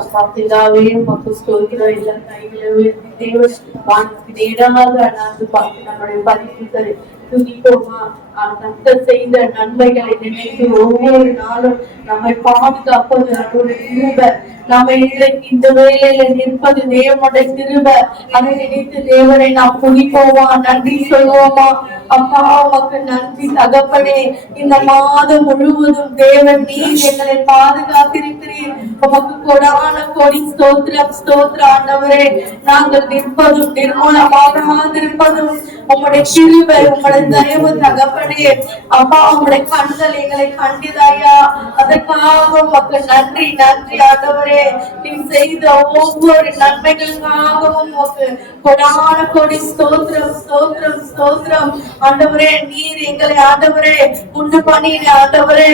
அப்பா பிதாவே உமக்கு ஸ்தோத்திரம். எல்லா கைகளை தேவன் வானத்தின் இடமாக அண்ணாந்து பார்த்து நம்முடைய பரிசுத்தரை துதிப்போமா. கர்த்தர் செய்த நன்மைகளை நினைத்து ஒவ்வொரு நாளும் நம்மை பாதுகாப்பது அவருடைய கிருபை. நம்ம இன்றைக்கு இந்த வேலையில நிற்பது தேவனுடைய கிருபை. அதை நினைத்து தேவனை நாம் துதிப்போமா, நன்றி சொல்வோமா. அப்பா உமக்கு நன்றி தகப்பனே. இந்த மாதம் முழுவதும் தேவன் நீர் எங்களை பாதுகாத்திருக்கிறீர். உமக்கு கொடான கொடி ஸ்தோத்திரம் ஸ்தோத்திரம் ஆண்டவரே. நாங்கள் நிற்பதும் நிர்மூலமாகாதிருப்பதும் உம்முடைய கிருபை, உம்முடைய தயவு தகப்பனே. அப்பா உம்முடைய கண்கள் எங்களை கண்டிதாயா, அதற்காக உமக்கு நன்றி நன்றி ஆண்டவரே. நீ செய்த ஒவ்வொரு நன்மைகளுக்காகவும் உமக்கு கொடான கொடி ஸ்தோத்திரம் ஸ்தோத்திரம் ஸ்தோத்திரம் ஆண்டவரே. நீர் எங்களை ஆண்டவரே உண்டு பண்ணின ஆண்டவரே.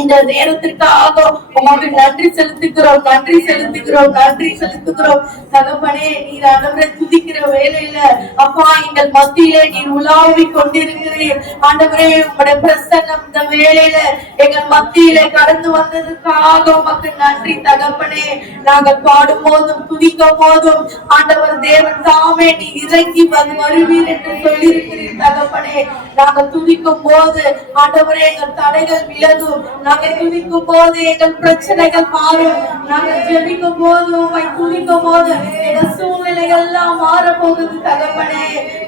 இந்த நேரத்திற்காக உமக்கு நன்றி செலுத்துகிறோம் நன்றி செலுத்துகிறோம் நன்றி செலுத்துகிறோம் தகப்பனே. நீர் ஆண்டவரை துதிக்கிற வேலையில அப்பா எங்கள் மத்தியிலே நீர் உலாவி கொண்டிருக்கிறீர் ஆண்டவரே. உங்களுடைய பிரசன்னம் இந்த வேலையில எங்கள் மத்தியிலே கடந்து வந்ததுக்காக உமக்கு நன்றி தகப்பனே. நாங்கள் பாடும் போதும் துதிக்கும் போதும் ஆண்டவர் தேவன் தாமே நீ இறங்கி வருவீர் என்று சொல்லியிருக்கிறீர் தகப்பனே. நாங்கள் துதிக்கும் போது ஆண்டவரே எங்கள் தடைகள் விலகும். நாங்கள் துதிக்கும் போது எங்கள் பிரச்சனைகள் மாறும். நாங்கள் ஜெபிக்கும் போது உம்மை துதிக்கும் போது எங்கள் சூழ்நிலைகள் எல்லாம் மாற போகுது தகப்பனே.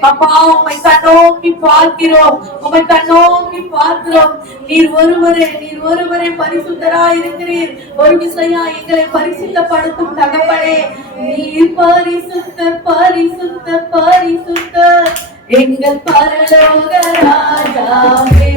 அப்பா உம்மை கண்ணோக்கி பார்க்கிறோம், உம்மை கண்ணோக்கி பார்க்கிறோம். நீர் ஒருவரே பரிசுத்தராய் இருக்கிறீர். ஒரு விசையா எங்களை பரிசுத்தப்படுத்தும் தகப்பனே. நீர் பரிசுத்தர் பரிசுத்தர் பரிசுத்தர் எங்கள் பரலோக ராஜாவே.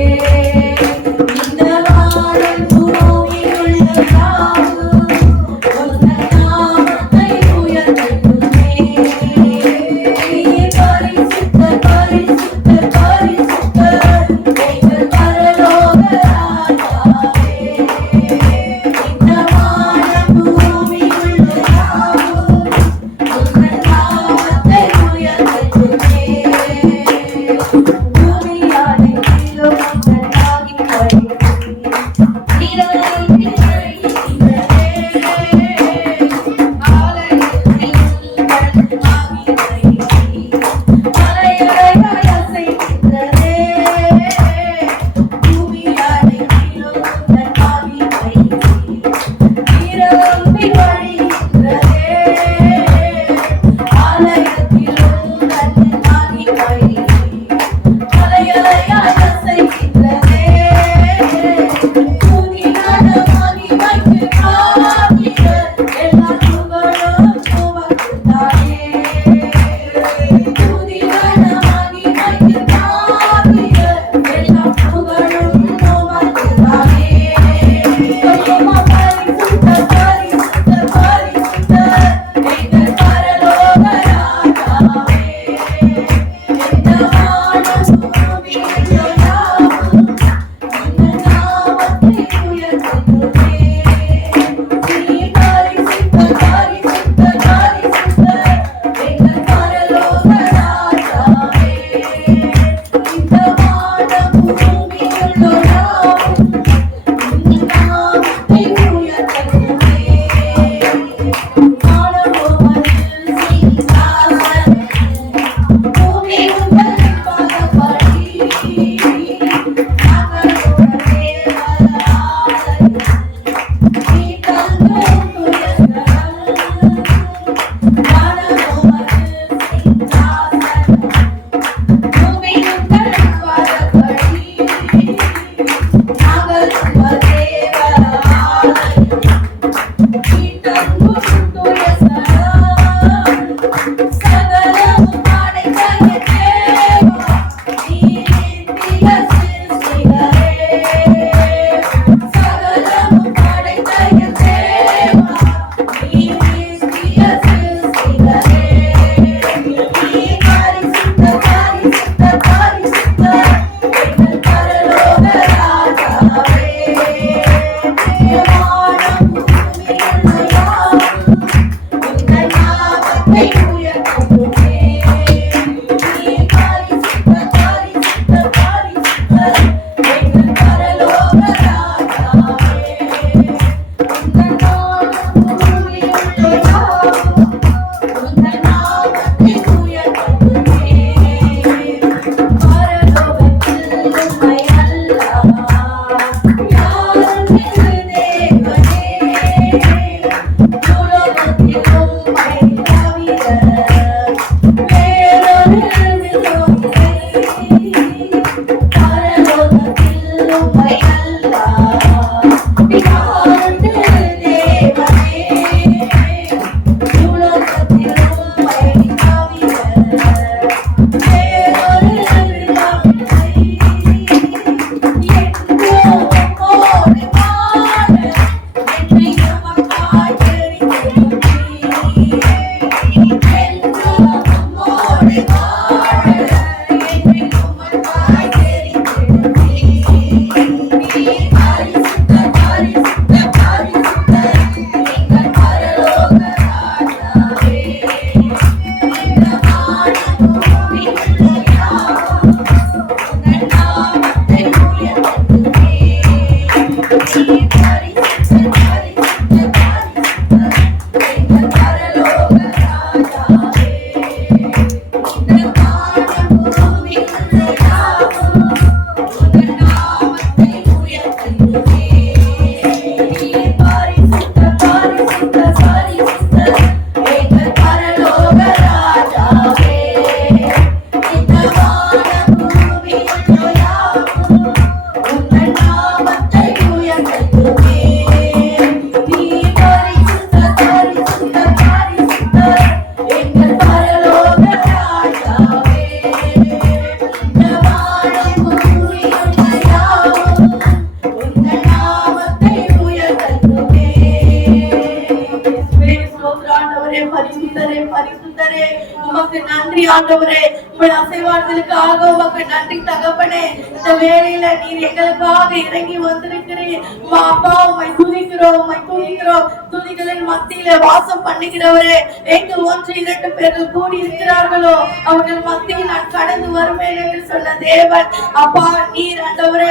நன்றி ஆண்டவரே. உங்களுடைய அசைவாடுதலுக்காக உமக்கு நன்றி தகப்பனே. இந்த வேளையில நீர் எங்களுக்காக இறங்கி வந்திருக்கிறீர். அப்பா உம்மை துதிக்கிறோம், உம்மை துதிக்கிறோம். துதிகளின் மத்தியில வாசம் பண்ணுகிறவரே, எங்கு 1-2 பேர்கள் கூடி இருக்கிறார்களோ அவர்கள் மத்தியில் நான் கடந்து வருவேன் என்று சொன்ன தேவன். அப்பா நீர் ஆண்டவரே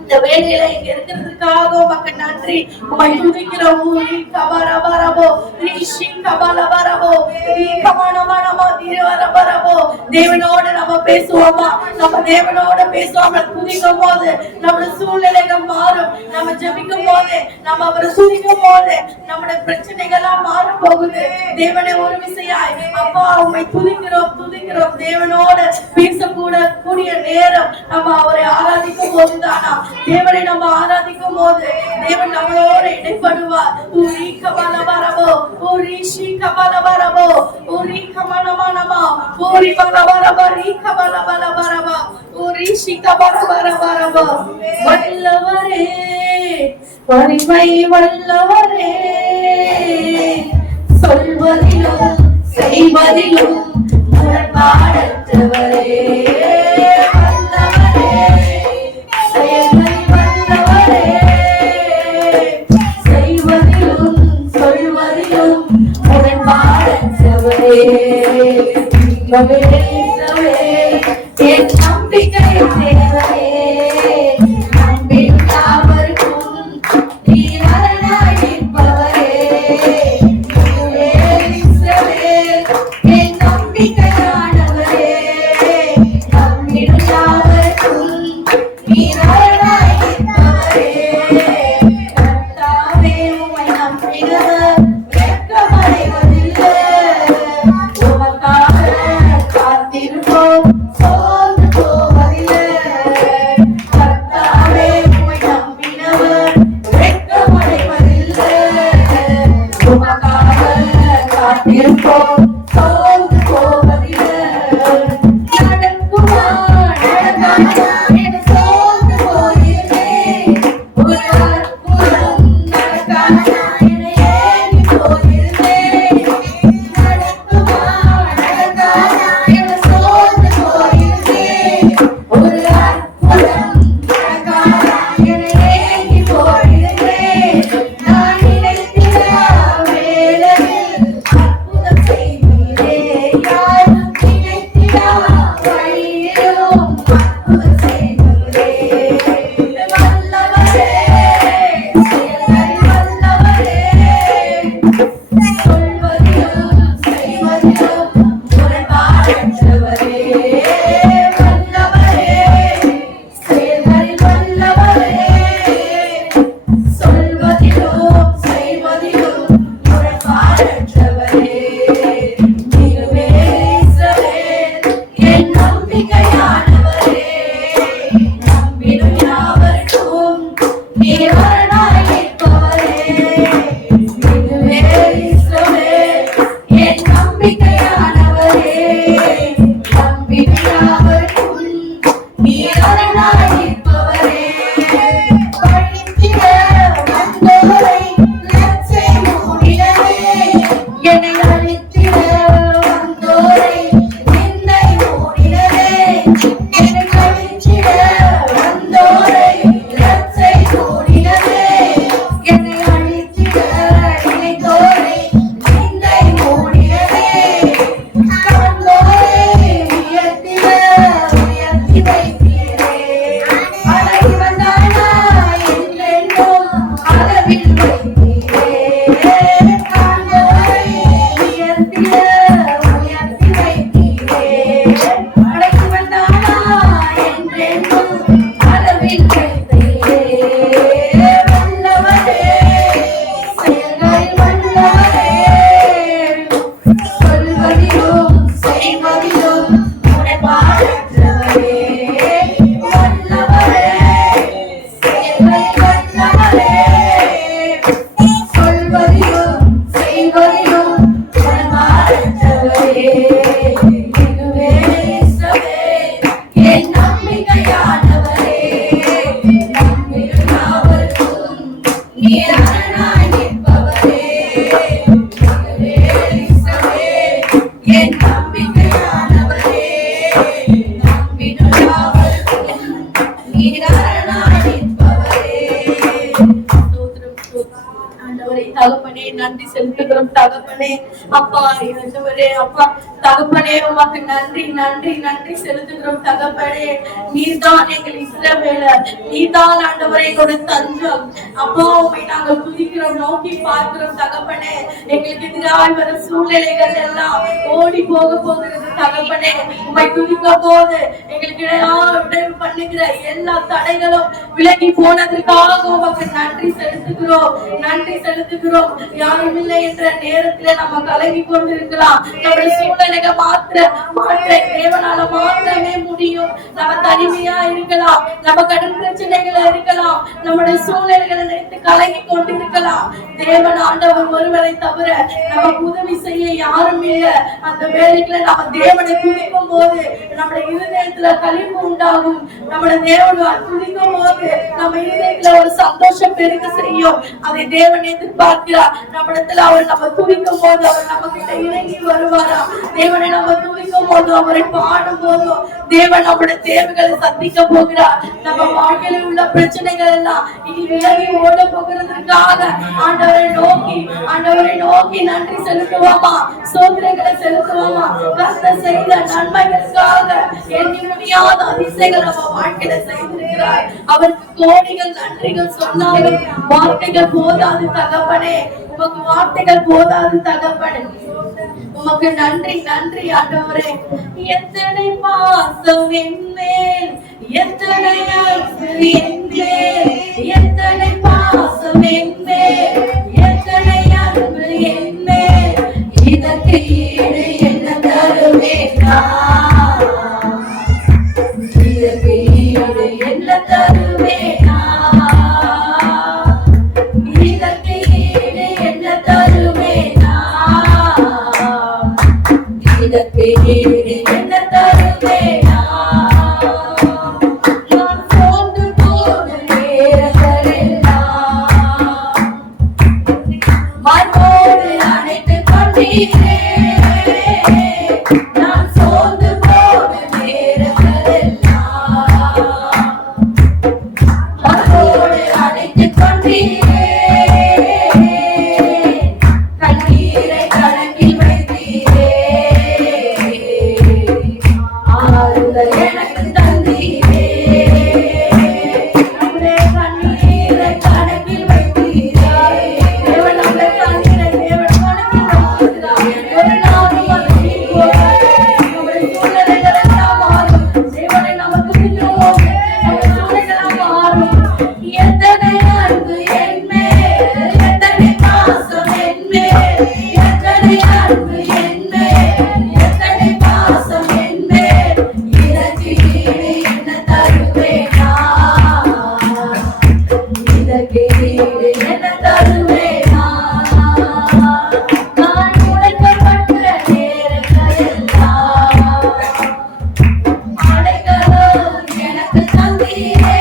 இந்த வேளையில இங்க இருக்கிறதுக்காக உமக்கு நன்றி. உம்மை துதிக்கிறோம். ஊரி கபரபரபோ ரிஷி கபலபரபோ கமனமனமோ திரவரபரபோ. தேவனோடு நம்ம பேசுவோமா? நம்ம தேவனோட பேசுவோம். துதிக்கும் போது நம்முடைய சூழ்நிலைகள் மாறும். நம்ம ஜெபிக்கும் போது நம்ம அவரை துதிக்கும் போது நம்முடைய பிரச்சனைகள்லாம் மாறும் போகுது. தேவனே ஒரு விசையாய் அப்பா உம்மை துதிக்கிறோம், துதிக்கிறோம். தேவனோட பேசக்கூடிய நேரம் நம்ம அவரை ஆராதிக்கும் போதுதானா? தேவனை நம்ம ஆராதிக்கும் போது தேவன் நம்மளோட இடைப்படுவார். ஊரி கபலபரபோ ஊரிஷி கபலபரபோ ஊரி கமனமனமோ ஊரி பலபரபரி கபலபலபரபோ ஊரிஷி கபலபரபரபோ. வல்லவரே வலிமை வல்லவரே, சொல்வதிலும் செய்வதிலும் முரண்பாடற்றவரே. வல்லவரே செயல்கள் வல்லவரே, செய்வதிலும் சொல்வதிலும் முரண்பாடற்றவரே. என் நம்பிக்கை தேவரே, நம்பின் யாவருக்கும் நீர் அரணாய் நிற்பவரே. என் நம்பிக்கையானவரே, நம்பின் யாவருக்கும் நீர் அரணாய் நிற்பவரே. கர்த்தாவே உம்மை நம்பினவர் வெட்கமடைவதில்லை. உமக்காக காத்திருப்போம், சோர்ந்து போவதில்லை. கர்த்தாவே உம்மை நம்பினவர் வெட்கமடைவதில்லை. உமக்காக காத்திருப்போம், சோர்ந்து போவதில்லை. நடக்குமா நடக்காதா என சோர்ந்து போயிருந்தேன். ஒரு அற்புதம் நடக்காதா என ஏங்கி போயிருந்தேன். நடக்குமா நடக்காதா என சோர்ந்து போயிருந்தேன். ஒரு அற்புதம் நடக்காதா என ஏங்கி போயிருந்தேன். நான் நினைத்திட வேளையில் அற்புதம் செய்வீரே. யாரும் நினைத்திடா வழியிலும் அற்புதம் செய்வீரே. வல்லவரே செயல்கள் வல்லவரே, சொல்வதிலும் செய்வதிலும் முரண்பாடற்றவரே. வல்லவரே செயல்கள் வல்லவரே, சொல்வதிலும் செய்வதிலும் முரண்பாடற்றவரே. நீருவே இஸ்ரவேல் என் நம்பிக்கையானவரே, நம்பிடும் யாவருக்கும் நீர் அரணாய் நிற்பவரே. நீருவே இஸ்ரவேல் என் நம்பிக்கையானவரே, நம்பிடும் நன்றி செலுத்துகிறோம் தகப்பனே. அப்பா ஆண்டவரே, அப்பா தகப்பனே உமக்கு நன்றி நன்றி நன்றி செலுத்துகிறோம் தகப்பனே. நீர்தான் எங்கள் இஸ்ரவேலர், நீர்தான் ஆண்டவரே எங்களோட தஞ்சம். அப்பா உம்மை நாங்கள் துதிக்கிறோம், நோக்கி பார்க்கிறோம் தகப்பனே. எங்களுக்கு எதிராக வர சூழ்நிலைகள் எல்லாம் ஓடி போக போகிறது தகப்பனே. உம்மை துதிக்க போது எங்களுக்கு இடையூறு பண்ணுகிற எல்லா தடைகளும் விலகி போனதற்காக உமக்கு நன்றி செலுத்துகிறோம் நன்றி செலுத்துகிறோம். யாரும் இல்லை என்ற நேரத்துல நம்ம கலங்கி கொண்டிருக்கலாம். நம்முடைய சூழ்நிலைகள் மாற்ற தேவனால மாற்றமே முடியும். நம்ம தனிமையா இருக்கலாம், நம்ம கடன் பிரச்சனைகள் இருக்கலாம், நம்முடைய சூழ்நிலைகளை நினைத்து கலங்கி கொண்டிருக்கலாம். தேவன் ஆண்டவர் ஒருவரை தவிர நமக்கு உதவி செய்ய யாரும் இல்லை. அந்த வேலைகளை நம்ம தேவனை துதிக்கும் போது நம்முடைய இருதயத்துல கழிவு உண்டாகும். நம்முடைய தேவனை துதிக்கும் போது நம்ம இருதயத்துல ஒரு சந்தோஷம் பெருக செய்யும். அதை தேவன் எதிர்பார்க்கிறார். நம்மிடத்துல அவர் நம்ம துதிக்கும் போது அவர் நம்ம கிட்ட இறங்கி வருவாரா. தேவனை நம்ம துதிக்கும் போது, அவரை பாடும் போதும் தேவன் நம்முடைய தேவைகளை சந்திக்க போகிறார். நம்ம வாழ்க்கையில் உள்ள பிரச்சனைகள் எல்லாம் இனி விலகி ஓட போகிறதுக்காக ஆண்டவரை நோக்கி நன்றி செலுத்துவோமா, சோதனைகளை செலுத்துவோமா. கர்த்தர் செய்த நன்மைகளுக்காக எண்ணி முடியாத அதிசயங்கள் நம்ம வாழ்க்கையில செய்திருக்கிறார். அவருக்கு கோடிகள் நன்றிகள் சொன்னாலும் வார்த்தைகள் போதாது தகப்பனே. உமக்கு வார்த்தைகள் போதாது தகப்பனே. உமக்கு நன்றி நன்றி ஆண்டவரே. எத்தனை பாசம் என்மேல், எத்தனை அன்பு என்மேல், எத்தனை பாசம் என்மேல், எத்தனை அன்பு என்மேல். இதற்கு ஈடு என்ன தருவேனா, இதற்கு ஈடு என்ன தருவேனா, இதற்கு ஈடு என்ன தருவேனா, இதற்கு ஈடு என்ன தருவேனா. நான் சோர்ந்து போன நேரங்களெல்லாம் மார்போடு அணைத்துக் கொண்டீரே. நான் சோர்ந்து போன நேரங்களெல்லாம் மார்போடு அணைத்துக் கொண்டீரே. கண்ணீரை கணக்கில் வைத்தீரே, ஆறுதல் எனக்கு தந்தீரே. நம்முடைய கண்ணீரை கணக்கில் வைத்தீரே. தேவன் நம்முடைய கண்ணீரை தேவன் கணக்கில் வைக்கிறார். ஒரு நாளும் அது வீண் போகாது. நம்முடைய சூழ்நிலைகள் எல்லாம் மாறும். தேவனை நம்ம துதிக்கிறோம், நம்முடைய சூழ்நிலைகள் மாறும். எத்தனை அன்பு என்மேல், எத்தனை பாசம் என்மேல், எத்தனை அன்பு என்மேல், எத்தனை பாசம் என்மேல். இதற்கு ஈடு என்ன தருவேனா, இதற்கு ஈடு என்ன தருவேனா. நான் உடைக்கப்பட்ட நேரங்களெல்லாம் அடைக்கலம் எனக்கு தந்தீரே.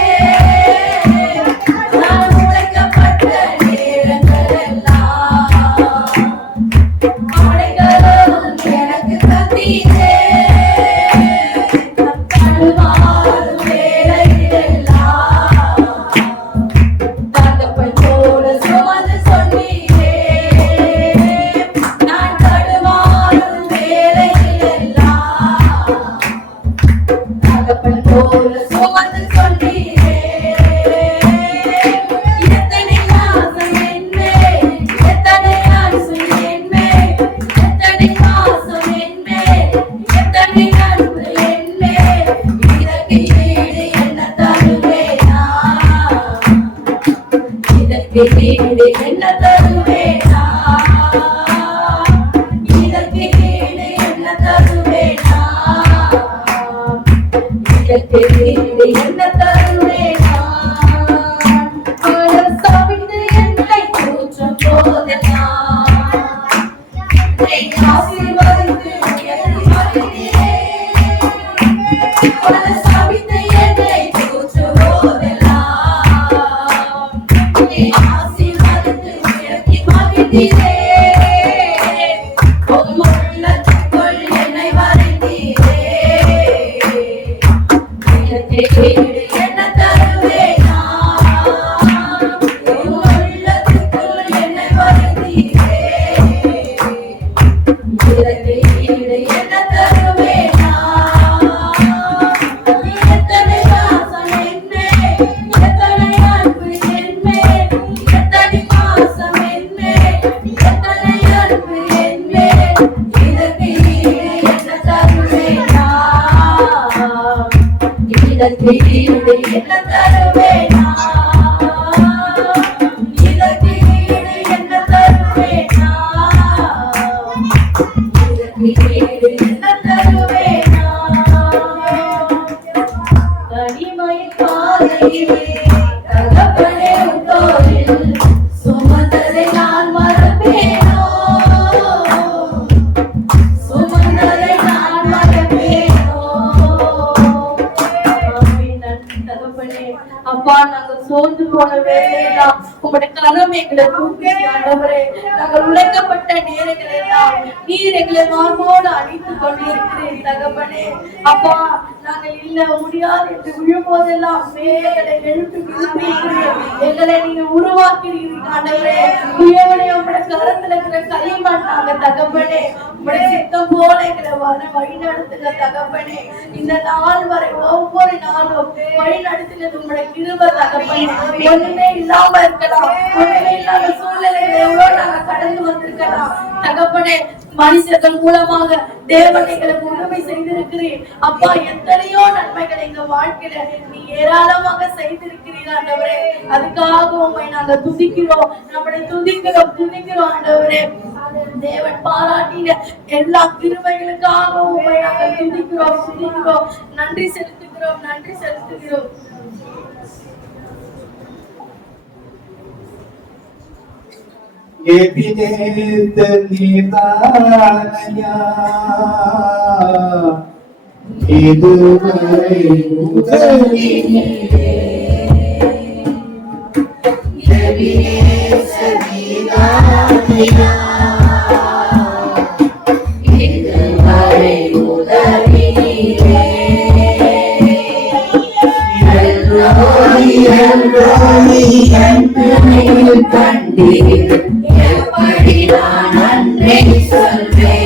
நான் உடைக்கப்பட்ட நேரங்களெல்லாம் அடைக்கலம் எனக்கு தந்தீரே. தடுமாறும் வேளையிலெல்லாம் தகப்பன் போல சுமந்து சொன்னீரே. நான் தடுமாறும் வேளையிலெல்லாம் தகப்பன் போல சுமந்து சொன்னீரே. எத்தனை பாசம் என்மேல், எத்தனை அன்பு என்மேல், எத்தனை பாசம் என்மேல், எத்தனை அன்பு என்மேல். இதற்கு ஈடு என்ன தருவேனா, இதற்கு ஈடு என்ன தருவேனா, இதற்கு ஈடு என்ன தருவேனா, இதற்கு ஈடு என்ன தருவேனா. அவர் சபித்து என்னை தூற்றும் போதெல்லாம் என்னை ஆசீர்வதித்து உயர்த்தி வருகிறே. அவர் சபித்து என்னை தூற்றும் போதெல்லாம் என்னை ஆசீர்வதித்து உயர்த்தி வருகிறே. உம் உள்ளத்துக்குள் என்னை வரைந்தீரே. இதற்கு ஈடு என்ன தருவேனா, உம் உள்ளத்துக்குள் என்னை வரைந்தீரே. இதற்கு ஈடு என்ன தருவேனா, இதற்கு ஈடு என்ன தருவேனா, இதற்கு ஈடு என்ன தருவேனா. கனிமய பாதையிலே தகப்பனே உத்தோரில் சுமந்ததை நான் மறப்பேனோ, சுமந்ததை நான் மறப்பேனோ. தகப்பனே அப்பா, நாங்கள் சோர்ந்து போன வேலையெல்லாம் உங்களுடைய கரம் எங்களை தூக்கி ஆண்டவரே, நாங்கள் உழைக்கப்பட்ட நேரங்களை எல்லாம் நீர் எங்களை மார்போடு அழைத்துக் கொண்டிருக்கிறேன் தகப்பனே. அப்பா, நாங்கள் இல்ல முடியாது என்று விழும்போதெல்லாம் மேலே எழுப்பி எங்களை நீங்க உருவாக்கிறீங்க ஆண்டவரே. உயவனை உங்களுடைய கரத்துல இருக்கிற கைமாட்டாங்க தகப்பனே. உங்களுடைய சித்தம் போல எங்களை வழி நடத்துங்க தகப்பனே. இந்த நாள் வரை ஒவ்வொரு நாளும் வழி நடத்தினது உங்களுடைய கிருபை தகப்பனே. ஒண்ணுமே இல்லாம இருக்கலாம், ஒண்ணுமே இல்லாத சூழ்நிலைகளை எவ்வளவு நாங்க கடந்து வந்திருக்கலாம் தகப்பனே. மனுஷர்கள் மூலமாக தேவன் எங்களுக்கு உதவி செய்திருக்கிறீர் அப்பா. எத்தனையோ நன்மைகள் எங்க வாழ்க்கையில நீ ஏராளமாக செய்திருக்கிறீர் ஆண்டவரே. அதுக்காக உண்மை நாங்க துதிக்கிறோம், நம்மளை துதிக்கிறோம் ஆண்டவரே. தேவன் பாராட்டின எல்லா கிருபைகளுக்காக உண்மை நாங்கள் துதிக்கிறோம், நன்றி செலுத்துகிறோம். இதுவரை உதவினீரே, இதுவரை உதவினீரே, கண்டீர் எப்படி நான் நன்றி சொல்வேன்.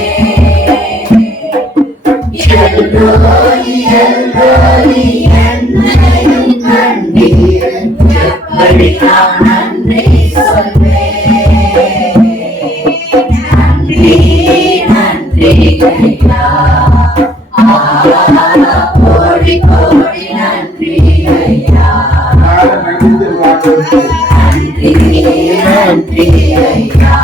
என்னையும் கண்டீர் எப்படி நான் நன்றி சொல்வேன். நன்றி நன்றி ஐயா, கோடி கோடி நன்றி ஐயா. நன்றி நன்றி ஐயா,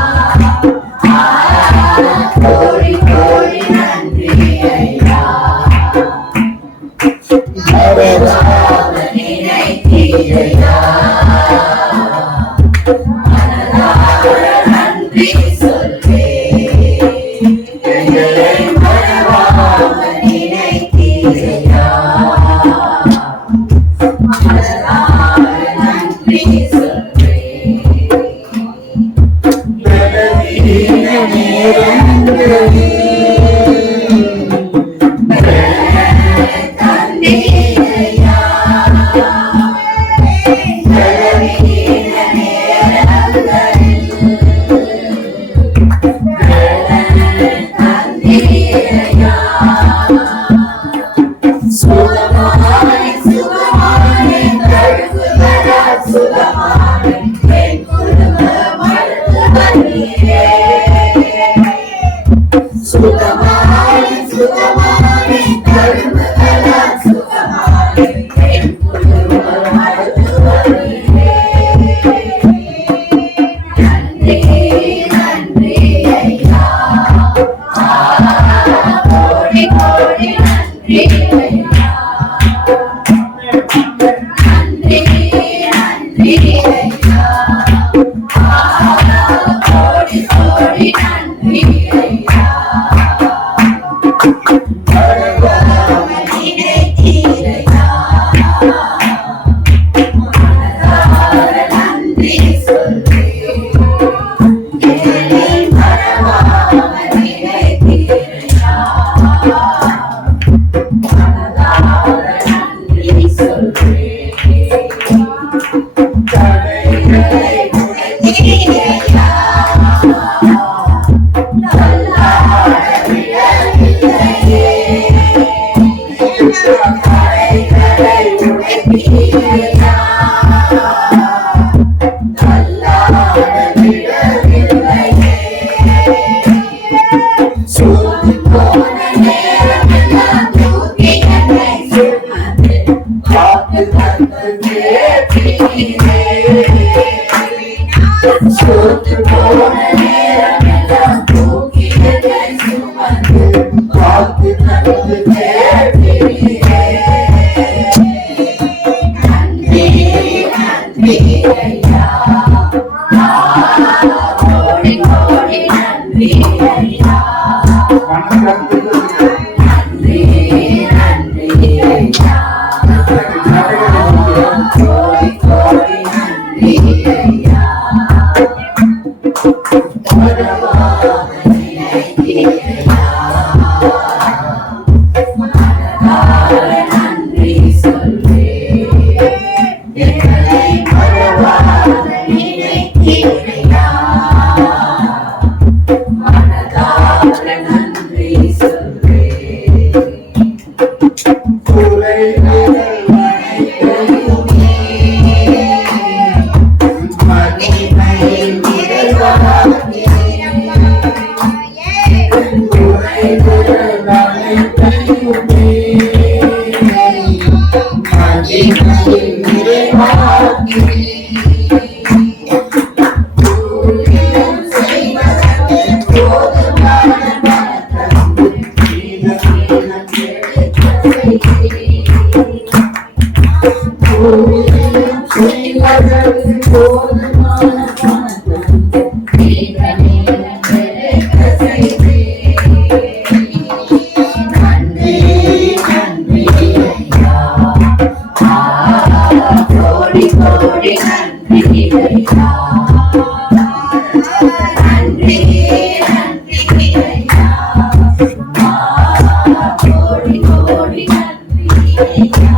கோடி கோடி நன்றி ஐயா. மறவாம நினைத்தீரையா, மனதார நன்றி சொல்வேன். எங்களை மறவாம நினைத்தீரையா, மனதார நன்றி சொல்வேன். Yeah. மறவாமல் நினைத்தீரையா. மனதார நன்றி சொல்வேன். எங்களை மறவாமல் நினைத்தீரையா. மனதார நன்றி சொல்வேன். குறைகள் அனைத்தையுமே மகிமையில் நிறைவாக்கி. குறைகள் அனைத்தையுமே மகிமையில் நிறைவாக்கி. ஊழியம் செய்வதற்கு போதுமான பணத்தந்து நீதம் எடுக்க செய்தீர். ஊழியம் செய்வதற்கு போதுமான பணத்தந்து நீதம் எடுக்க செய்தீர். நன்றி நன்றி ஐயா. கோடி கோடி நன்றி ஐயா. நன்றி நன்றி ஐயா. கோடி கோடி நன்றி ஐயா.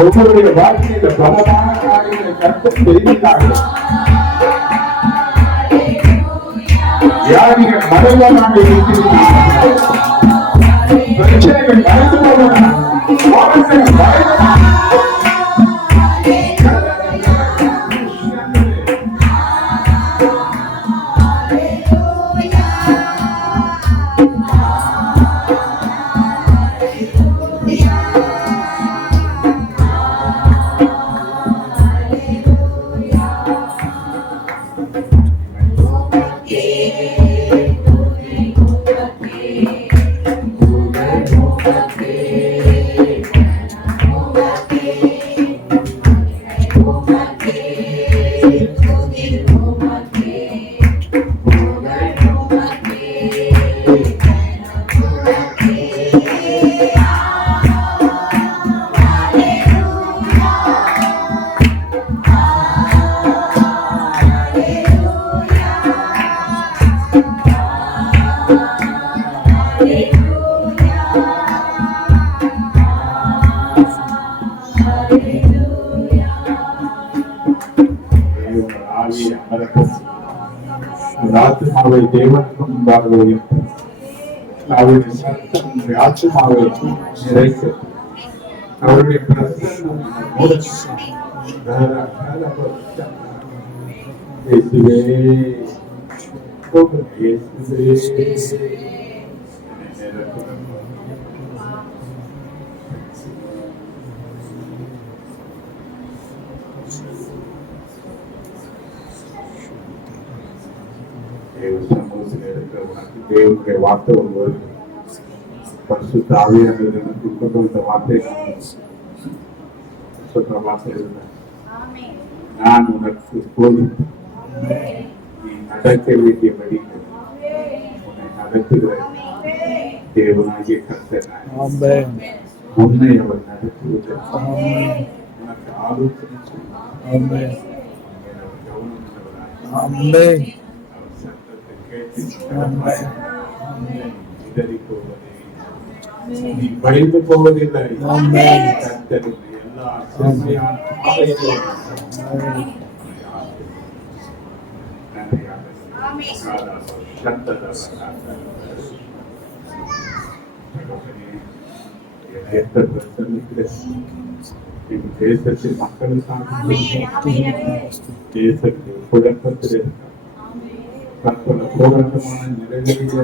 ஒவ்வொருடைய வாழ்க்கையில பலமான காரியங்களை கர்த்தர் செய்கிறார்கள். வியாதிகள் மறைவாக இருக்கிறீர்கள். பிரச்சனைகள் மறைந்து போவன. ஆபத்துகள் மறைந்து ஆத்மாவை தேவனுக்கு முன்பாக அவருடைய சத்தம் ஆத்மாவை நிறைக்க அவருடைய பிரசன்னம் தேவ சமூகத்தில் இருக்கிற உனக்கு தேவனுடைய வார்த்தை ஒருவர் பரிசுத்த ஆவியானவருக்கு கொண்டு வந்த வார்த்தை சொல்ற வார்த்தை இல்லை. நான் உனக்கு போதித்து நீ நடக்க வேண்டிய வழிகள் உன்னை நடத்துகிறேன். தேவனாகிய கர்த்தர் உன்னை அவர் நடத்துவதற்கு உனக்கு ஆலோசனை சொல்லுவார். அவர் சத்தத்தை கேட்டு சிதறி போவதே நீ பயந்து போவதில்லை. கர்த்தருடைய எல்லா செம்மையான பாதையிலும் தேசத்தில் மக்களுக்காக தேசத்தில் குழப்பத்தில் தற்போது போராட்டமான நிறைவேறிய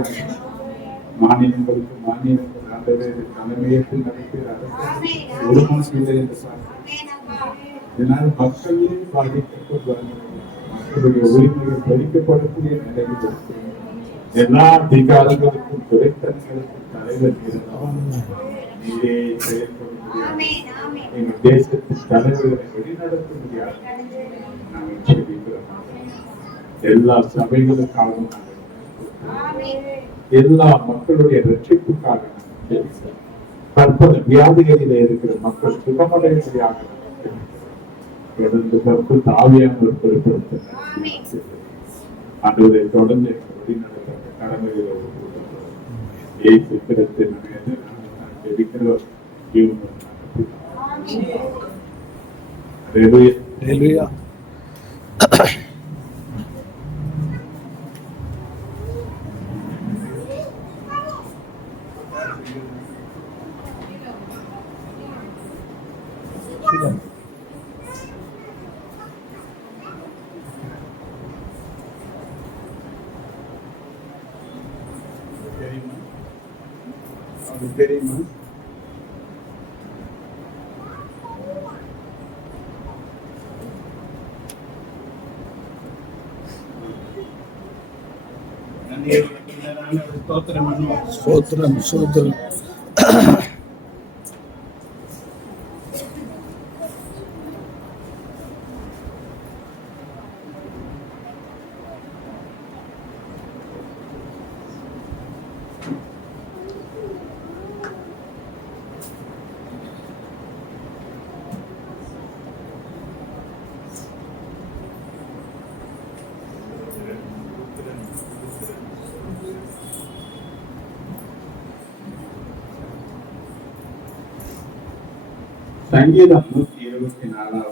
மாநிலங்களுக்கு மாநிலங்கள் ஆண்டவரே தலைமையேற்று நடக்கிற அரசு ஒருமனமில்லை என்று இதனால் மக்களே பாதிக்கப்படுவார்கள். மக்களுடைய உரிமைகள் பறிக்கப்படக்கூடிய நிலையில் இருக்கிறது. எல்லா அதிகாரங்களுக்கும் துறைத்தன்களுக்கும் தலைவர் நீரே செயல்பட முடியாது. எங்கள் தேசத்தின் தலைவர்களை வழிநடத்த முடியாது. நாங்கள் செபிக்கிறோம். எல்லா சபைகளுக்காகவும் எல்லா மக்களுடைய ரட்சிப்புக்காக தற்போது வியாதிகளிலே இருக்கிற மக்கள் சுகமடையாக தொடர்ந்து கற்பு தாவியாமல் பொருட்படுத்த ஆண்டவரை தொடர்ந்து வழிநடத்த கடமைகளோடு சித்திரத்தில் ஜெபிக்கிறோம். தெரியுமா? ஸ்தோத்திரம் ஸ்தோத்திரம். சங்கீதம் 124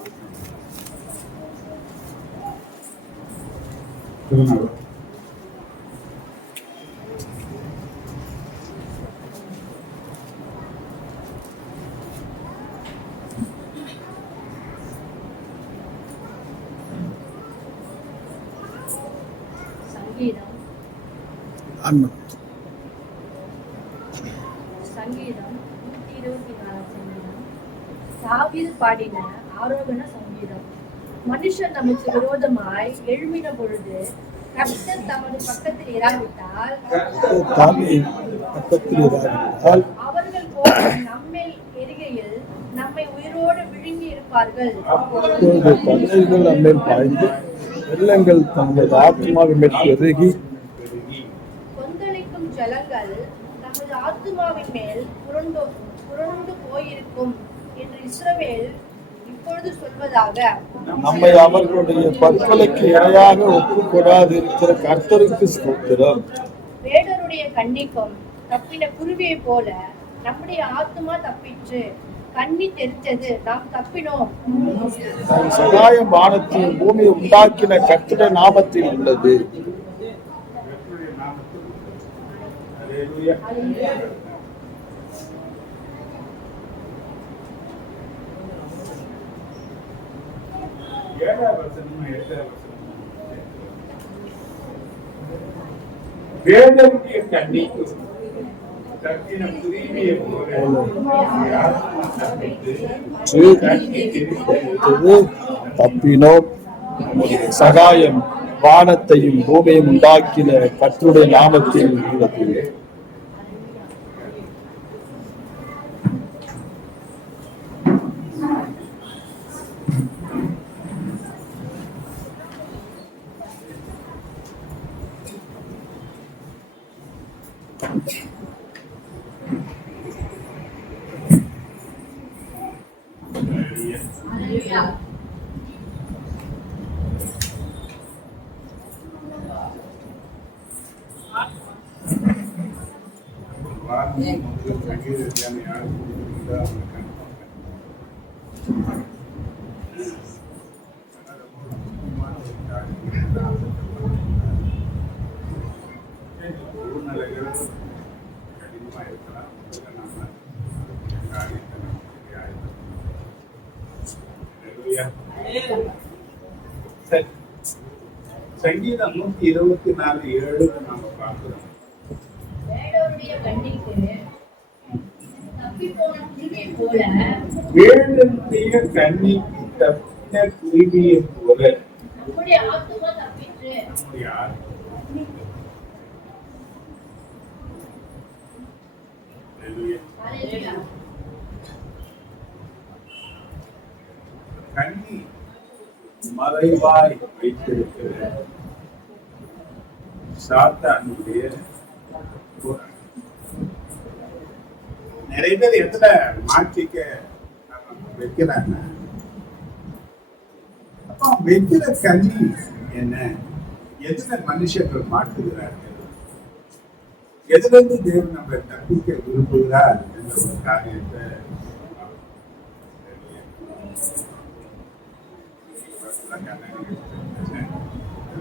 சங்கீதம் 124 தாவீது பாடின ஆரோகண சங்கீதம். மனுஷன் நமக்கு விரோதமாய் எழும்பின பொழுது கர்த்தர் தமது பக்கத்தில் இராவிட்டால் அவர்கள் போல நம்மேல் எரிகையில் நம்மை உயிரோடு விழுங்கி இருப்பார்கள். நம்மேல் பாய்ந்து வெள்ளங்கள் தமது ஆத்மாவின் மேல் பெருகி கொந்தளிக்கும் ஜலங்கள் நமது ஆத்மாவின் மேல் புரண்டு போயிருக்கும் என்று இஸ்ரவேல் இப்பொழுது சொல்வதாக. நம்மை அவர்களுடைய பற்களுக்கு இரையாக ஒப்புக் கொடாது இருக்கிற கர்த்தருக்கு ஸ்தோத்திரம். வேடருடைய கண்ணிக்கும் தப்பின குருவியை போல நம்முடைய ஆத்மா தப்பிற்று. கண்ணி தெரித்தது, நாம் தப்பினோம். சகாயம் வானத்தில் பூமி உண்டாக்கின கர்த்தருடைய நாமத்தில் உள்ளது. வேடருடைய கண்ணிக்கு தப்பின குருவியை போல தப்பினோம். சகாயம் வானத்தையும் பூமியையும் உண்டாக்கின கர்த்தருடைய நாமத்தில் உள்ளது. சங்கீதம் 124:7 நாம பார்க்கிறோம். வேடனுடைய கண்ணிக்கு தப்பிப்போன குருவியை போல வேடனுடைய கண்ணிக்கு தப்பின குருவியை போல நம்முடைய ஆத்துமா தப்பிற்று. நம்முடைய ஆத்மா. அல்லேலூயா. ஹல்லேலூயா. கண்ணி மறைவாய் வைத்திருக்கிற சாத்தானுடைய போராட்டம். நிறைய பேர் எதுல மாற்றிக்க வைக்கிறாங்க. அப்போ வைக்கிற கண்ணி என்ன, எதுல மனுஷர்கள் மாட்டுகிறார்கள், எதுல இருந்து தேவன் நம்ம தப்பிக்க விரும்புகிறார் என்ற ஒரு காரியத்தை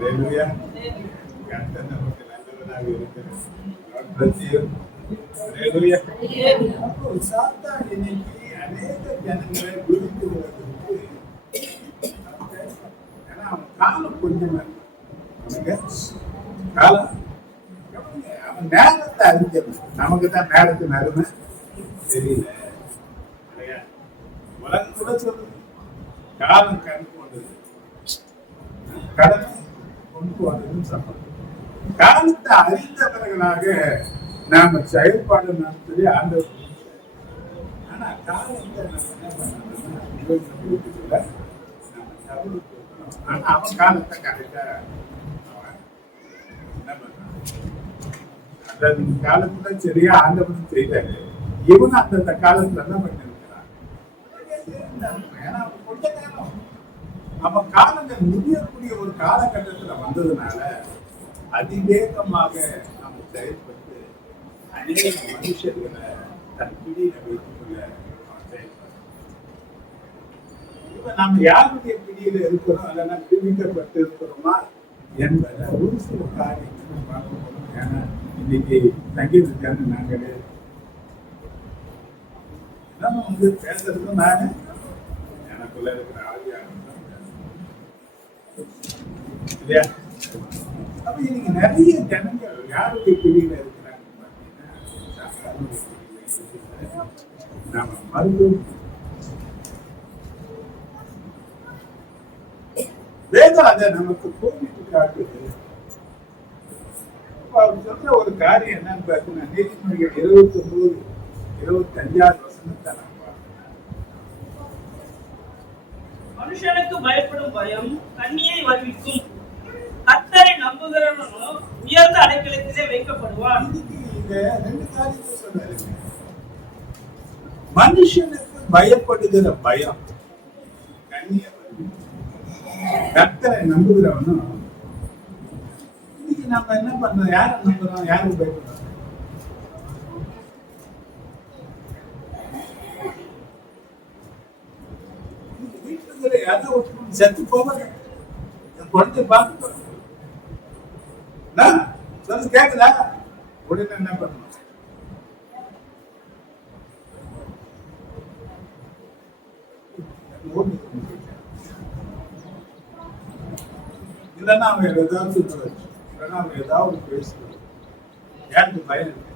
Hallelujah. கர்த்தர் நமக்கு நல்லவராக இருக்கிறார். God bless you. Hallelujah. அப்போ சாத்தான் இன்னைக்கு அநேக ஜனங்களை விழுத்துவதற்கு, ஏன்னா அவன் காலம் கொஞ்சமா இருக்கு. அவனுக்கு காலம், அவன் நேரத்தை அறிஞ்சவன். நமக்கு தான் நேரத்தின் அருமை தெரியல. உலகம் கூட சொல்லுது காலம் கணக்கு வந்தது, கடமை கொண்டு வந்ததுன்னு சொல்றாங்க. காலத்தை அறிந்தவர்களாக நாம செயல்பாடு நடத்துறது ஆண்டவர். ஆனா காலத்தை நம்ம என்ன பண்ண, ஆனா அவன் காலத்தை கரெக்டா என்ன பண்றான், அந்த காலத்துல சரியா ஆண்டவன் செய்தாரு. இவன் அந்தந்த காலத்துல என்ன பண்ணிருக்கிறான், ஏன்னா கொஞ்ச நேரம் நம்ம காலங்கள் முடியக்கூடிய ஒரு காலகட்டத்துல வந்ததுனால அதிவேகமாக நம்ம செயல்பட்டு அநேக மனுஷர்களை தன் பிடியில வைத்துக் கொள்ள செயல்படுறோம். இப்ப நம்ம யாருடைய பிடியில இருக்கிறோம், இல்லைன்னா பிடிக்கப்பட்டு இருக்கிறோமா என்பதை ஒரு சில காரியங்கள் பார்க்க போறோம். ஏன்னா இன்னைக்கு சங்கீதக்காரன் நாங்களே நம்ம பேசுறதும் நானு எனக்குள்ள இருக்கிற ஆவியாக இல்லையா. அப்ப இன்னைக்கு நிறைய ஜனங்கள் யாருடைய பிடியில இருக்கிறாங்க பாத்தீங்கன்னா, நாம மருத்துவம் வேதம் அதை நமக்கு கோபிட்டு காட்டுது. அவர் சொல்ற ஒரு காரியம் என்னன்னு பார்த்தீங்கன்னா, நீதிமொழிகள் 29-25 வசனத்தை நான் பார்க்கிறேன். மனுஷனுக்கு பயப்படும் பயம் கண்ணியை வருவிக்கும். கர்த்தரை நம்புகிறவனோ உயர்ந்த அடைக்கலத்திலே வைக்கப்படுவான். இந்த ரெண்டு காரியத்தை சொல்றாருங்க. மனுஷனுக்கு பயப்படுகிற பயம் கண்ணியை வருவிக்கும். கர்த்தரை நம்புகிறவனும், இன்னைக்கு நம்ம என்ன பண்றோம், யாரை நம்புறோம், யாருக்கு பயப்படுறோம்? வீட்டுல யாராவது செத்து போவாங்க, குழந்தை பார்த்து சொல்லு கேக்குதா, உடனே என்ன பண்ணணும், இல்லைன்னா அவன் ஏதாவது சொல்லுவாரு, இல்லைன்னா அவன் ஏதாவது பேசுவாரு. யாருக்கு பயம் இருக்கு?